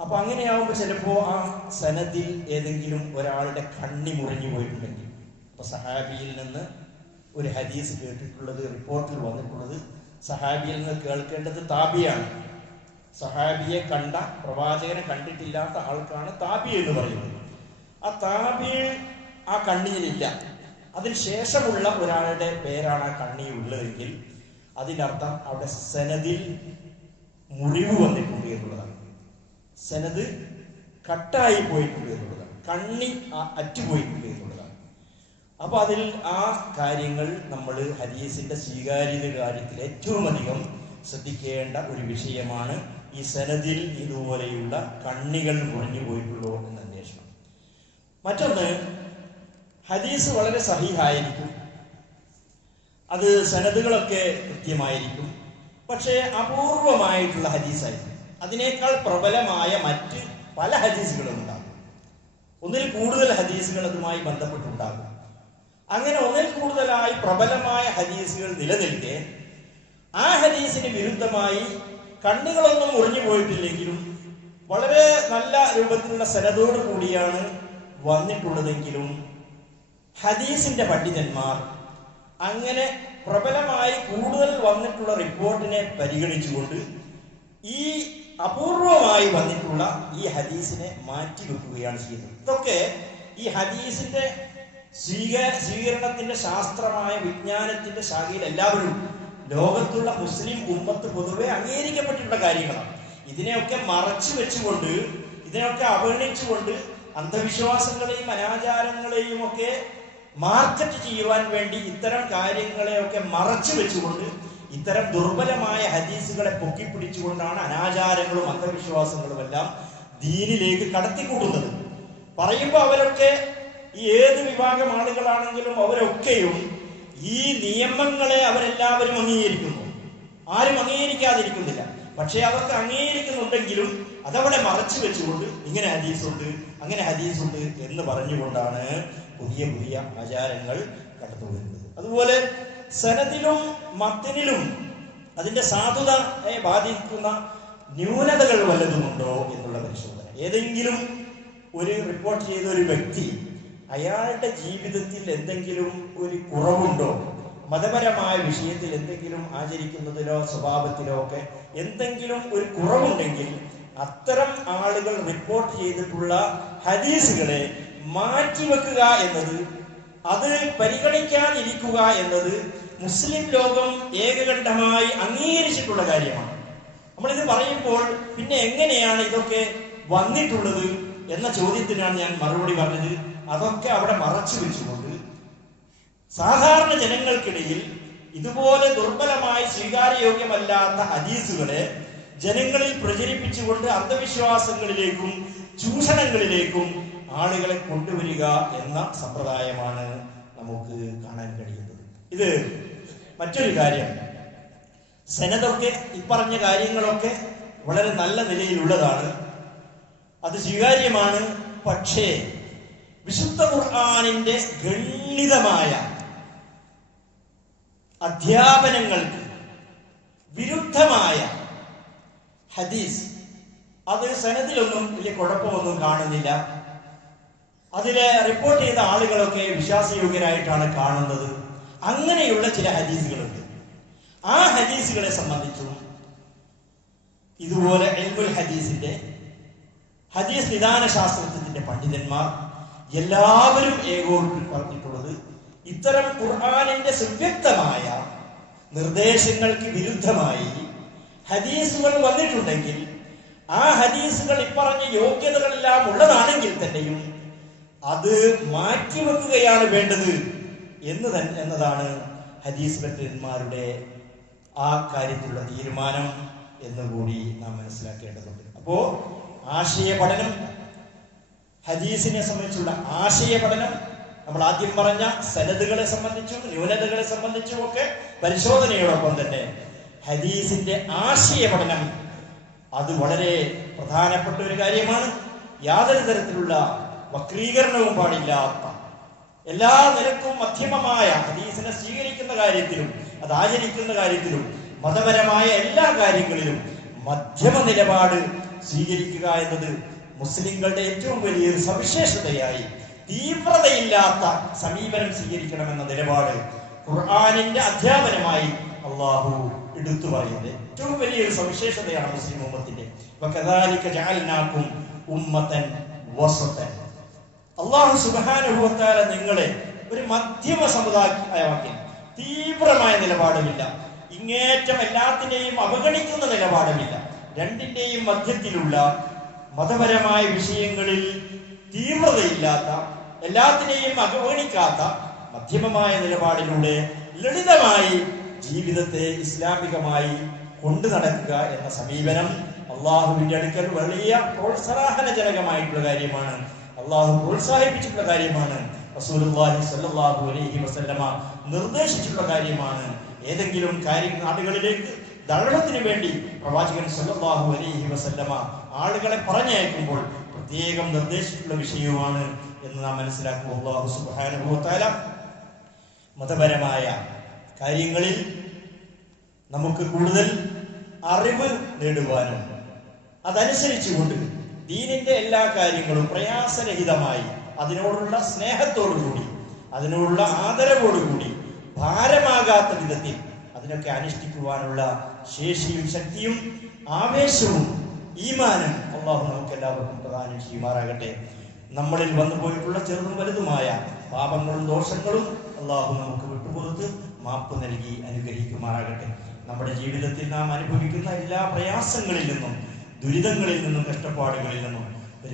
അപ്പൊ അങ്ങനെയാവുമ്പോൾ ചിലപ്പോ ആ സനദിൽ ഏതെങ്കിലും ഒരാളുടെ കണ്ണി മുറിഞ്ഞു പോയിട്ടുണ്ടെങ്കിൽ, അപ്പൊ സഹാബിയിൽ നിന്ന് ഒരു ഹദീസ് കേട്ടിട്ടുള്ളത്, റിപ്പോർട്ടിൽ വന്നിട്ടുള്ളത്, സഹാബിയിൽ നിന്ന് കേൾക്കേണ്ടത് താബിയാണ്. സഹാബിയെ കണ്ട, പ്രവാചകനെ കണ്ടിട്ടില്ലാത്ത ആൾക്കാണ് താബി എന്ന് പറയുന്നത്. ആ താബി ആ കണ്ണിയിലില്ല, അതിന് ശേഷമുള്ള ഒരാളുടെ പേരാണ് ആ കണ്ണിയുള്ളതെങ്കിൽ അതിനർത്ഥം അവിടെ സനദിൽ മുറിവ് വന്നിട്ടുണ്ട് എന്നുള്ളതാണ്. സനദ് കട്ടായി പോയിട്ടുണ്ട് എന്നുള്ളതാണ്, കണ്ണി അറ്റുപോയിട്ടുണ്ട് എന്നുള്ളതാണ്. അപ്പൊ അതിൽ ആ കാര്യങ്ങൾ നമ്മൾ ഹദീസിന്റെ സ്വീകാര്യത കാര്യത്തിൽ ഏറ്റവും അധികം ശ്രദ്ധിക്കേണ്ട ഒരു വിഷയമാണ്. ഈ സനദിൽ ഇതുപോലെയുള്ള കണ്ണികൾ മുറിഞ്ഞു പോയിട്ടുള്ളോ എന്ന അന്വേഷണം. മറ്റൊന്ന്, ഹദീസ് വളരെ സഹീഹായിരിക്കും, അത് സനദുകളൊക്കെ കൃത്യമായിരിക്കും, പക്ഷേ അപൂർവമായിട്ടുള്ള ഹദീസായിരിക്കും. അതിനേക്കാൾ പ്രബലമായ മറ്റ് പല ഹദീസുകളും ഉണ്ടാകും, ഒന്നിൽ കൂടുതൽ ഹദീസുകൾ അതുമായി ബന്ധപ്പെട്ടുണ്ടാകും. അങ്ങനെ ഒന്നിൽ കൂടുതലായി പ്രബലമായ ഹദീസുകൾ നിലനിൽക്കെ ആ ഹദീസിന് വിരുദ്ധമായി കണ്ണുകളൊന്നും മുറിഞ്ഞു പോയിട്ടില്ലെങ്കിലും വളരെ നല്ല രൂപത്തിലുള്ള സനദോട് കൂടിയാണ് വന്നിട്ടുള്ളതെങ്കിലും ഹദീസിന്റെ പണ്ഡിതന്മാർ അങ്ങനെ പ്രബലമായി കൂടുതൽ വന്നിട്ടുള്ള റിപ്പോർട്ടിനെ പരിഗണിച്ചുകൊണ്ട് ഈ അപൂർവമായി വന്നിട്ടുള്ള ഈ ഹദീസിനെ മാറ്റിവെക്കുകയാണ് ചെയ്യുന്നത്. ഇതൊക്കെ ഈ ഹദീസിന്റെ സ്വീകരണത്തിന്റെ ശാസ്ത്രമായ വിജ്ഞാനത്തിന്റെ ശാഖയിൽ എല്ലാവരും, ലോകത്തുള്ള മുസ്ലിം ഉമ്മത്ത് പൊതുവെ അംഗീകരിക്കപ്പെട്ടിട്ടുള്ള കാര്യങ്ങളാണ്. ഇതിനെയൊക്കെ മറച്ചു വെച്ചുകൊണ്ട്, ഇതിനെയൊക്കെ അവഗണിച്ചുകൊണ്ട് അന്ധവിശ്വാസങ്ങളെയും അനാചാരങ്ങളെയും ഒക്കെ മാർക്കറ്റ് ചെയ്യുവാൻ വേണ്ടി ഇത്തരം കാര്യങ്ങളെയൊക്കെ മറച്ചു വെച്ചുകൊണ്ട് ഇത്തരം ദുർബലമായ ഹദീസുകളെ പൊക്കിപ്പിടിച്ചുകൊണ്ടാണ് അനാചാരങ്ങളും അന്ധവിശ്വാസങ്ങളും എല്ലാം ദീനിലേക്ക് കടത്തിക്കൂട്ടുന്നത്. പറയുമ്പോൾ അവരൊക്കെ, ഈ ഏത് വിഭാഗം ആളുകളാണെങ്കിലും അവരൊക്കെയും ഈ നിയമങ്ങളെ അവരെല്ലാവരും അംഗീകരിക്കുന്നു, ആരും അംഗീകരിക്കാതിരിക്കുന്നില്ല. പക്ഷെ അതൊക്കെ അംഗീകരിക്കുന്നുണ്ടെങ്കിലും അതവിടെ മറച്ചു വെച്ചുകൊണ്ട് ഇങ്ങനെ ഹദീസുണ്ട്, അങ്ങനെ ഹദീസുണ്ട് എന്ന് പറഞ്ഞുകൊണ്ടാണ് പുതിയ പുതിയ ആചാരങ്ങൾ കടന്നു വരുന്നത്. അതുപോലെ സനദിലും മത്തിനിലും അതിന്റെ സാധുതയെ ബാധിക്കുന്ന ന്യൂനതകൾ വല്ലതുമുണ്ടോ എന്നുള്ള പരിശോധന. ഏതെങ്കിലും ഒരു റിപ്പോർട്ട് ചെയ്ത ഒരു വ്യക്തി, അയാളുടെ ജീവിതത്തിൽ എന്തെങ്കിലും ഒരു കുറവുണ്ടോ, മതപരമായ വിഷയത്തിൽ എന്തെങ്കിലും ആചരിക്കുന്നതിലോ സ്വഭാവത്തിലോ ഒക്കെ എന്തെങ്കിലും ഒരു കുറവുണ്ടെങ്കിൽ അത്തരം ആളുകൾ റിപ്പോർട്ട് ചെയ്തിട്ടുള്ള ഹദീസുകളെ മാറ്റിവെക്കുക എന്നത്, അത് പരിഗണിക്കാതിരിക്കുക എന്നത് മുസ്ലിം ലോകം ഏകകണ്ഠമായി അംഗീകരിച്ചിട്ടുള്ള കാര്യമാണ്. നമ്മളിത് പറയുമ്പോൾ പിന്നെ എങ്ങനെയാണ് ഇതൊക്കെ വന്നിട്ടുള്ളത് എന്ന ചോദ്യത്തിനാണ് ഞാൻ മറുപടി പറഞ്ഞത്. അതൊക്കെ അവിടെ മറച്ചു വെച്ചുകൊണ്ട് സാധാരണ ജനങ്ങൾക്കിടയിൽ ഇതുപോലെ ദുർബലമായി സ്വീകാര്യയോഗ്യമല്ലാത്ത ഹദീസുകളെ ജനങ്ങളിൽ പ്രചരിപ്പിച്ചുകൊണ്ട് അന്ധവിശ്വാസങ്ങളിലേക്കും ചൂഷണങ്ങളിലേക്കും ആളുകളെ കൊണ്ടുവരിക എന്ന സമ്പ്രദായമാണ് നമുക്ക് കാണാൻ കഴിയുന്നത്. ഇത് മറ്റൊരു കാര്യം. സനദൊക്കെ ഇപ്പറഞ്ഞ കാര്യങ്ങളൊക്കെ വളരെ നല്ല നിലയിലുള്ളതാണ്. അത് സ്വീകാര്യമാണ്. പക്ഷേ വിശുദ്ധ ഖുർആനിന്റെ ഗണ്യമായ അധ്യാപനങ്ങൾക്ക് വിരുദ്ധമായ ഹദീസ്, അത് സനദിലൊന്നും വലിയ കുഴപ്പമൊന്നും കാണുന്നില്ല. അതിലെ റിപ്പോർട്ട് ചെയ്ത ആളുകളൊക്കെ വിശ്വാസയോഗ്യരായിട്ടാണ് കാണുന്നത്. അങ്ങനെയുള്ള ചില ഹദീസുകളുണ്ട്. ആ ഹദീസുകളെ സംബന്ധിച്ചും ഇതുപോലെ ഇൽമുൽ ഹദീസിന്റെ, ഹദീസ് നിദാന ശാസ്ത്രത്തിന്റെ പണ്ഡിതന്മാർ എല്ലാവരും ഏകോപിപ്പിൽ പറഞ്ഞിട്ടുള്ളത്, ഇത്തരം ഖുർആനിന്റെ സുവ്യക്തമായ നിർദ്ദേശങ്ങൾക്ക് വിരുദ്ധമായി ഹദീസുകൾ വന്നിട്ടുണ്ടെങ്കിൽ ആ ഹദീസുകൾ ഇപ്പറഞ്ഞ യോഗ്യതകളെല്ലാം ഉള്ളതാണെങ്കിൽ തന്നെയും അത് മാറ്റിവെക്കുകയാണ് വേണ്ടത് എന്നതാണ് ഹദീസ് പണ്ഡിതന്മാരുടെ ആ കാര്യത്തിലുള്ള തീരുമാനം എന്നുകൂടി നാം മനസ്സിലാക്കേണ്ടതുണ്ട്. അപ്പോ ആശയ പഠനം, ഹദീസിനെ സംബന്ധിച്ചുള്ള ആശയ പഠനം, നമ്മൾ ആദ്യം പറഞ്ഞ സനദുകളെ സംബന്ധിച്ചും ന്യൂനതകളെ സംബന്ധിച്ചും ഒക്കെ പരിശോധനയോടൊപ്പം തന്നെ ഹദീസിന്റെ ആശയ പഠനം അത് വളരെ പ്രധാനപ്പെട്ട ഒരു കാര്യമാണ്. യാതൊരു തരത്തിലുള്ള വക്രീകരണവും പാടില്ലാത്ത, എല്ലാ നിരക്കും മധ്യമമായ ഹദീസിനെ സ്വീകരിക്കുന്ന കാര്യത്തിലും അത് ആചരിക്കുന്ന കാര്യത്തിലും മതപരമായ എല്ലാ കാര്യങ്ങളിലും മധ്യമ നിലപാട് സ്വീകരിക്കുക എന്നത് മുസ്ലിങ്ങളുടെ ഏറ്റവും വലിയൊരു സവിശേഷതയായി, തീവ്രതയില്ലാത്ത സമീപനം സ്വീകരിക്കണമെന്ന നിലപാട് ഖുർആനിന്റെ അധ്യാപനമായി അള്ളാഹു എടുത്തു പറയുന്നത് ഏറ്റവും വലിയൊരു സവിശേഷതയാണ് മുസ്ലിം ഉമ്മത്തിന്റെ. വകദാലിക ജഅൽനാകും ഉമ്മതൻ വസതൻ. അള്ളാഹു സുബ്ഹാനഹു വ തആല നിങ്ങളെ ഒരു മധ്യമ സമുദായമാക്കി. തീവ്രമായ നിലപാടുമില്ല, ഇങ്ങേറ്റം എല്ലാത്തിനെയും അവഗണിക്കുന്ന നിലപാടുമില്ല, രണ്ടിന്റെയും മധ്യത്തിലുള്ള മതപരമായ വിഷയങ്ങളിൽ തീവ്രതയില്ലാത്ത, എല്ലാത്തിനെയും അവഗണിക്കാത്ത മധ്യമമായ നിലപാടിലൂടെ ലളിതമായി ജീവിതത്തെ ഇസ്ലാമികമായി കൊണ്ടു നടക്കുക എന്ന സമീപനം അള്ളാഹുവിന്റെ അടുക്കൽ വലിയ പ്രോത്സാഹനജനകമായിട്ടുള്ള കാര്യമാണ്. അള്ളാഹു പ്രോത്സാഹിപ്പിച്ചിട്ടുള്ള കാര്യമാണ്. റസൂലുള്ളാഹി സ്വല്ലല്ലാഹു അലൈഹി വസല്ലമ നിർദ്ദേശിച്ചിട്ടുള്ള കാര്യമാണ്. ഏതെങ്കിലും നാടുകളിലേക്ക് ദഅവത്തിന് വേണ്ടി പ്രവാചകൻ സ്വല്ലല്ലാഹു അലൈഹി വസല്ലമ ആളുകളെ പറഞ്ഞയക്കുമ്പോൾ പ്രത്യേകം നിർദ്ദേശിച്ചിട്ടുള്ള വിഷയവുമാണ് എന്ന് നാം മനസ്സിലാക്കുക. അല്ലാഹു സുബ്ഹാനഹു വ തആല മതപരമായ കാര്യങ്ങളിൽ നമുക്ക് കൂടുതൽ അറിവ് നേടുവാനും അതനുസരിച്ചുകൊണ്ട് ദീനിന്റെ എല്ലാ കാര്യങ്ങളും പ്രയാസരഹിതമായി, അതിനോടുള്ള സ്നേഹത്തോടുകൂടി, അതിനോടുള്ള ആദരവോടുകൂടി, ഭാരമാകാത്ത വിധത്തിൽ അതിനൊക്കെ അനുഷ്ഠിക്കുവാനുള്ള ശേഷിയും ശക്തിയും ആവേശവും ഈമാനും അള്ളാഹു നമുക്ക് എല്ലാവർക്കും പ്രദാനം ചെയ്യുമാറാകട്ടെ. നമ്മളിൽ വന്നു പോയിട്ടുള്ള ചെറുതും വലുതുമായ പാപങ്ങളും ദോഷങ്ങളും അള്ളാഹു നമുക്ക് വിട്ടുപുറത്ത് മാപ്പ് നൽകി അനുഗ്രഹിക്കുമാറാകട്ടെ. നമ്മുടെ ജീവിതത്തിൽ നാം അനുഭവിക്കുന്ന എല്ലാ പ്രയാസങ്ങളിൽ നിന്നും, ദുരിതങ്ങളിൽ നിന്നും, കഷ്ടപ്പാടുകളിൽ നിന്നും,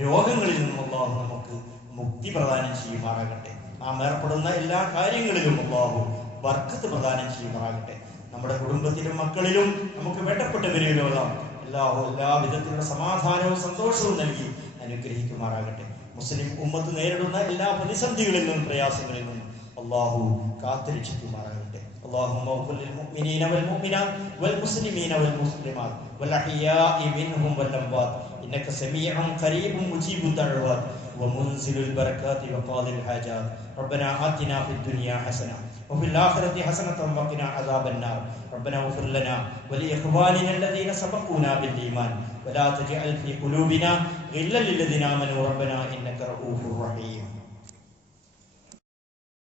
രോഗങ്ങളിൽ നിന്നും അള്ളാഹു നമുക്ക് മുക്തി പ്രദാനം ചെയ്യുമാറാകട്ടെ. നാം ഏർപ്പെടുന്ന എല്ലാ കാര്യങ്ങളിലും അള്ളാഹു ബർക്കത്ത് പ്രദാനം ചെയ്യുമാറാകട്ടെ. നമ്മുടെ കുടുംബത്തിലും മക്കളിലും നമുക്ക് വേണ്ടപ്പെട്ടവരിലുമെല്ലാം എല്ലാ വിധത്തിലുള്ള സമാധാനവും സന്തോഷവും നൽകി അനുഗ്രഹിക്കുമാറാകട്ടെ. മുസ്ലിം ഉമ്മത്ത് നേരിടുന്ന എല്ലാ പ്രതിസന്ധികളിൽ നിന്നും പ്രയാസങ്ങളിൽ നിന്നും അള്ളാഹു കാത്തുരക്ഷിക്കുമാറാകട്ടെ. اللهم اغفر للمؤمنين والمؤمنات والمسلمين والمسلمات والأحياء منهم والأموات إنك سميع قريب مجيب الدعوات ومنزل البركات وقاضي الحاجات. ربنا آتنا في الدنيا حسنة وفي الآخرة حسنة وقنا عذاب النار. ربنا اغفر لنا ولإخواننا الذين سبقونا بالإيمان ولا تجعل في قلوبنا غلا للذين آمنوا ربنا إنك رؤوف رحيم.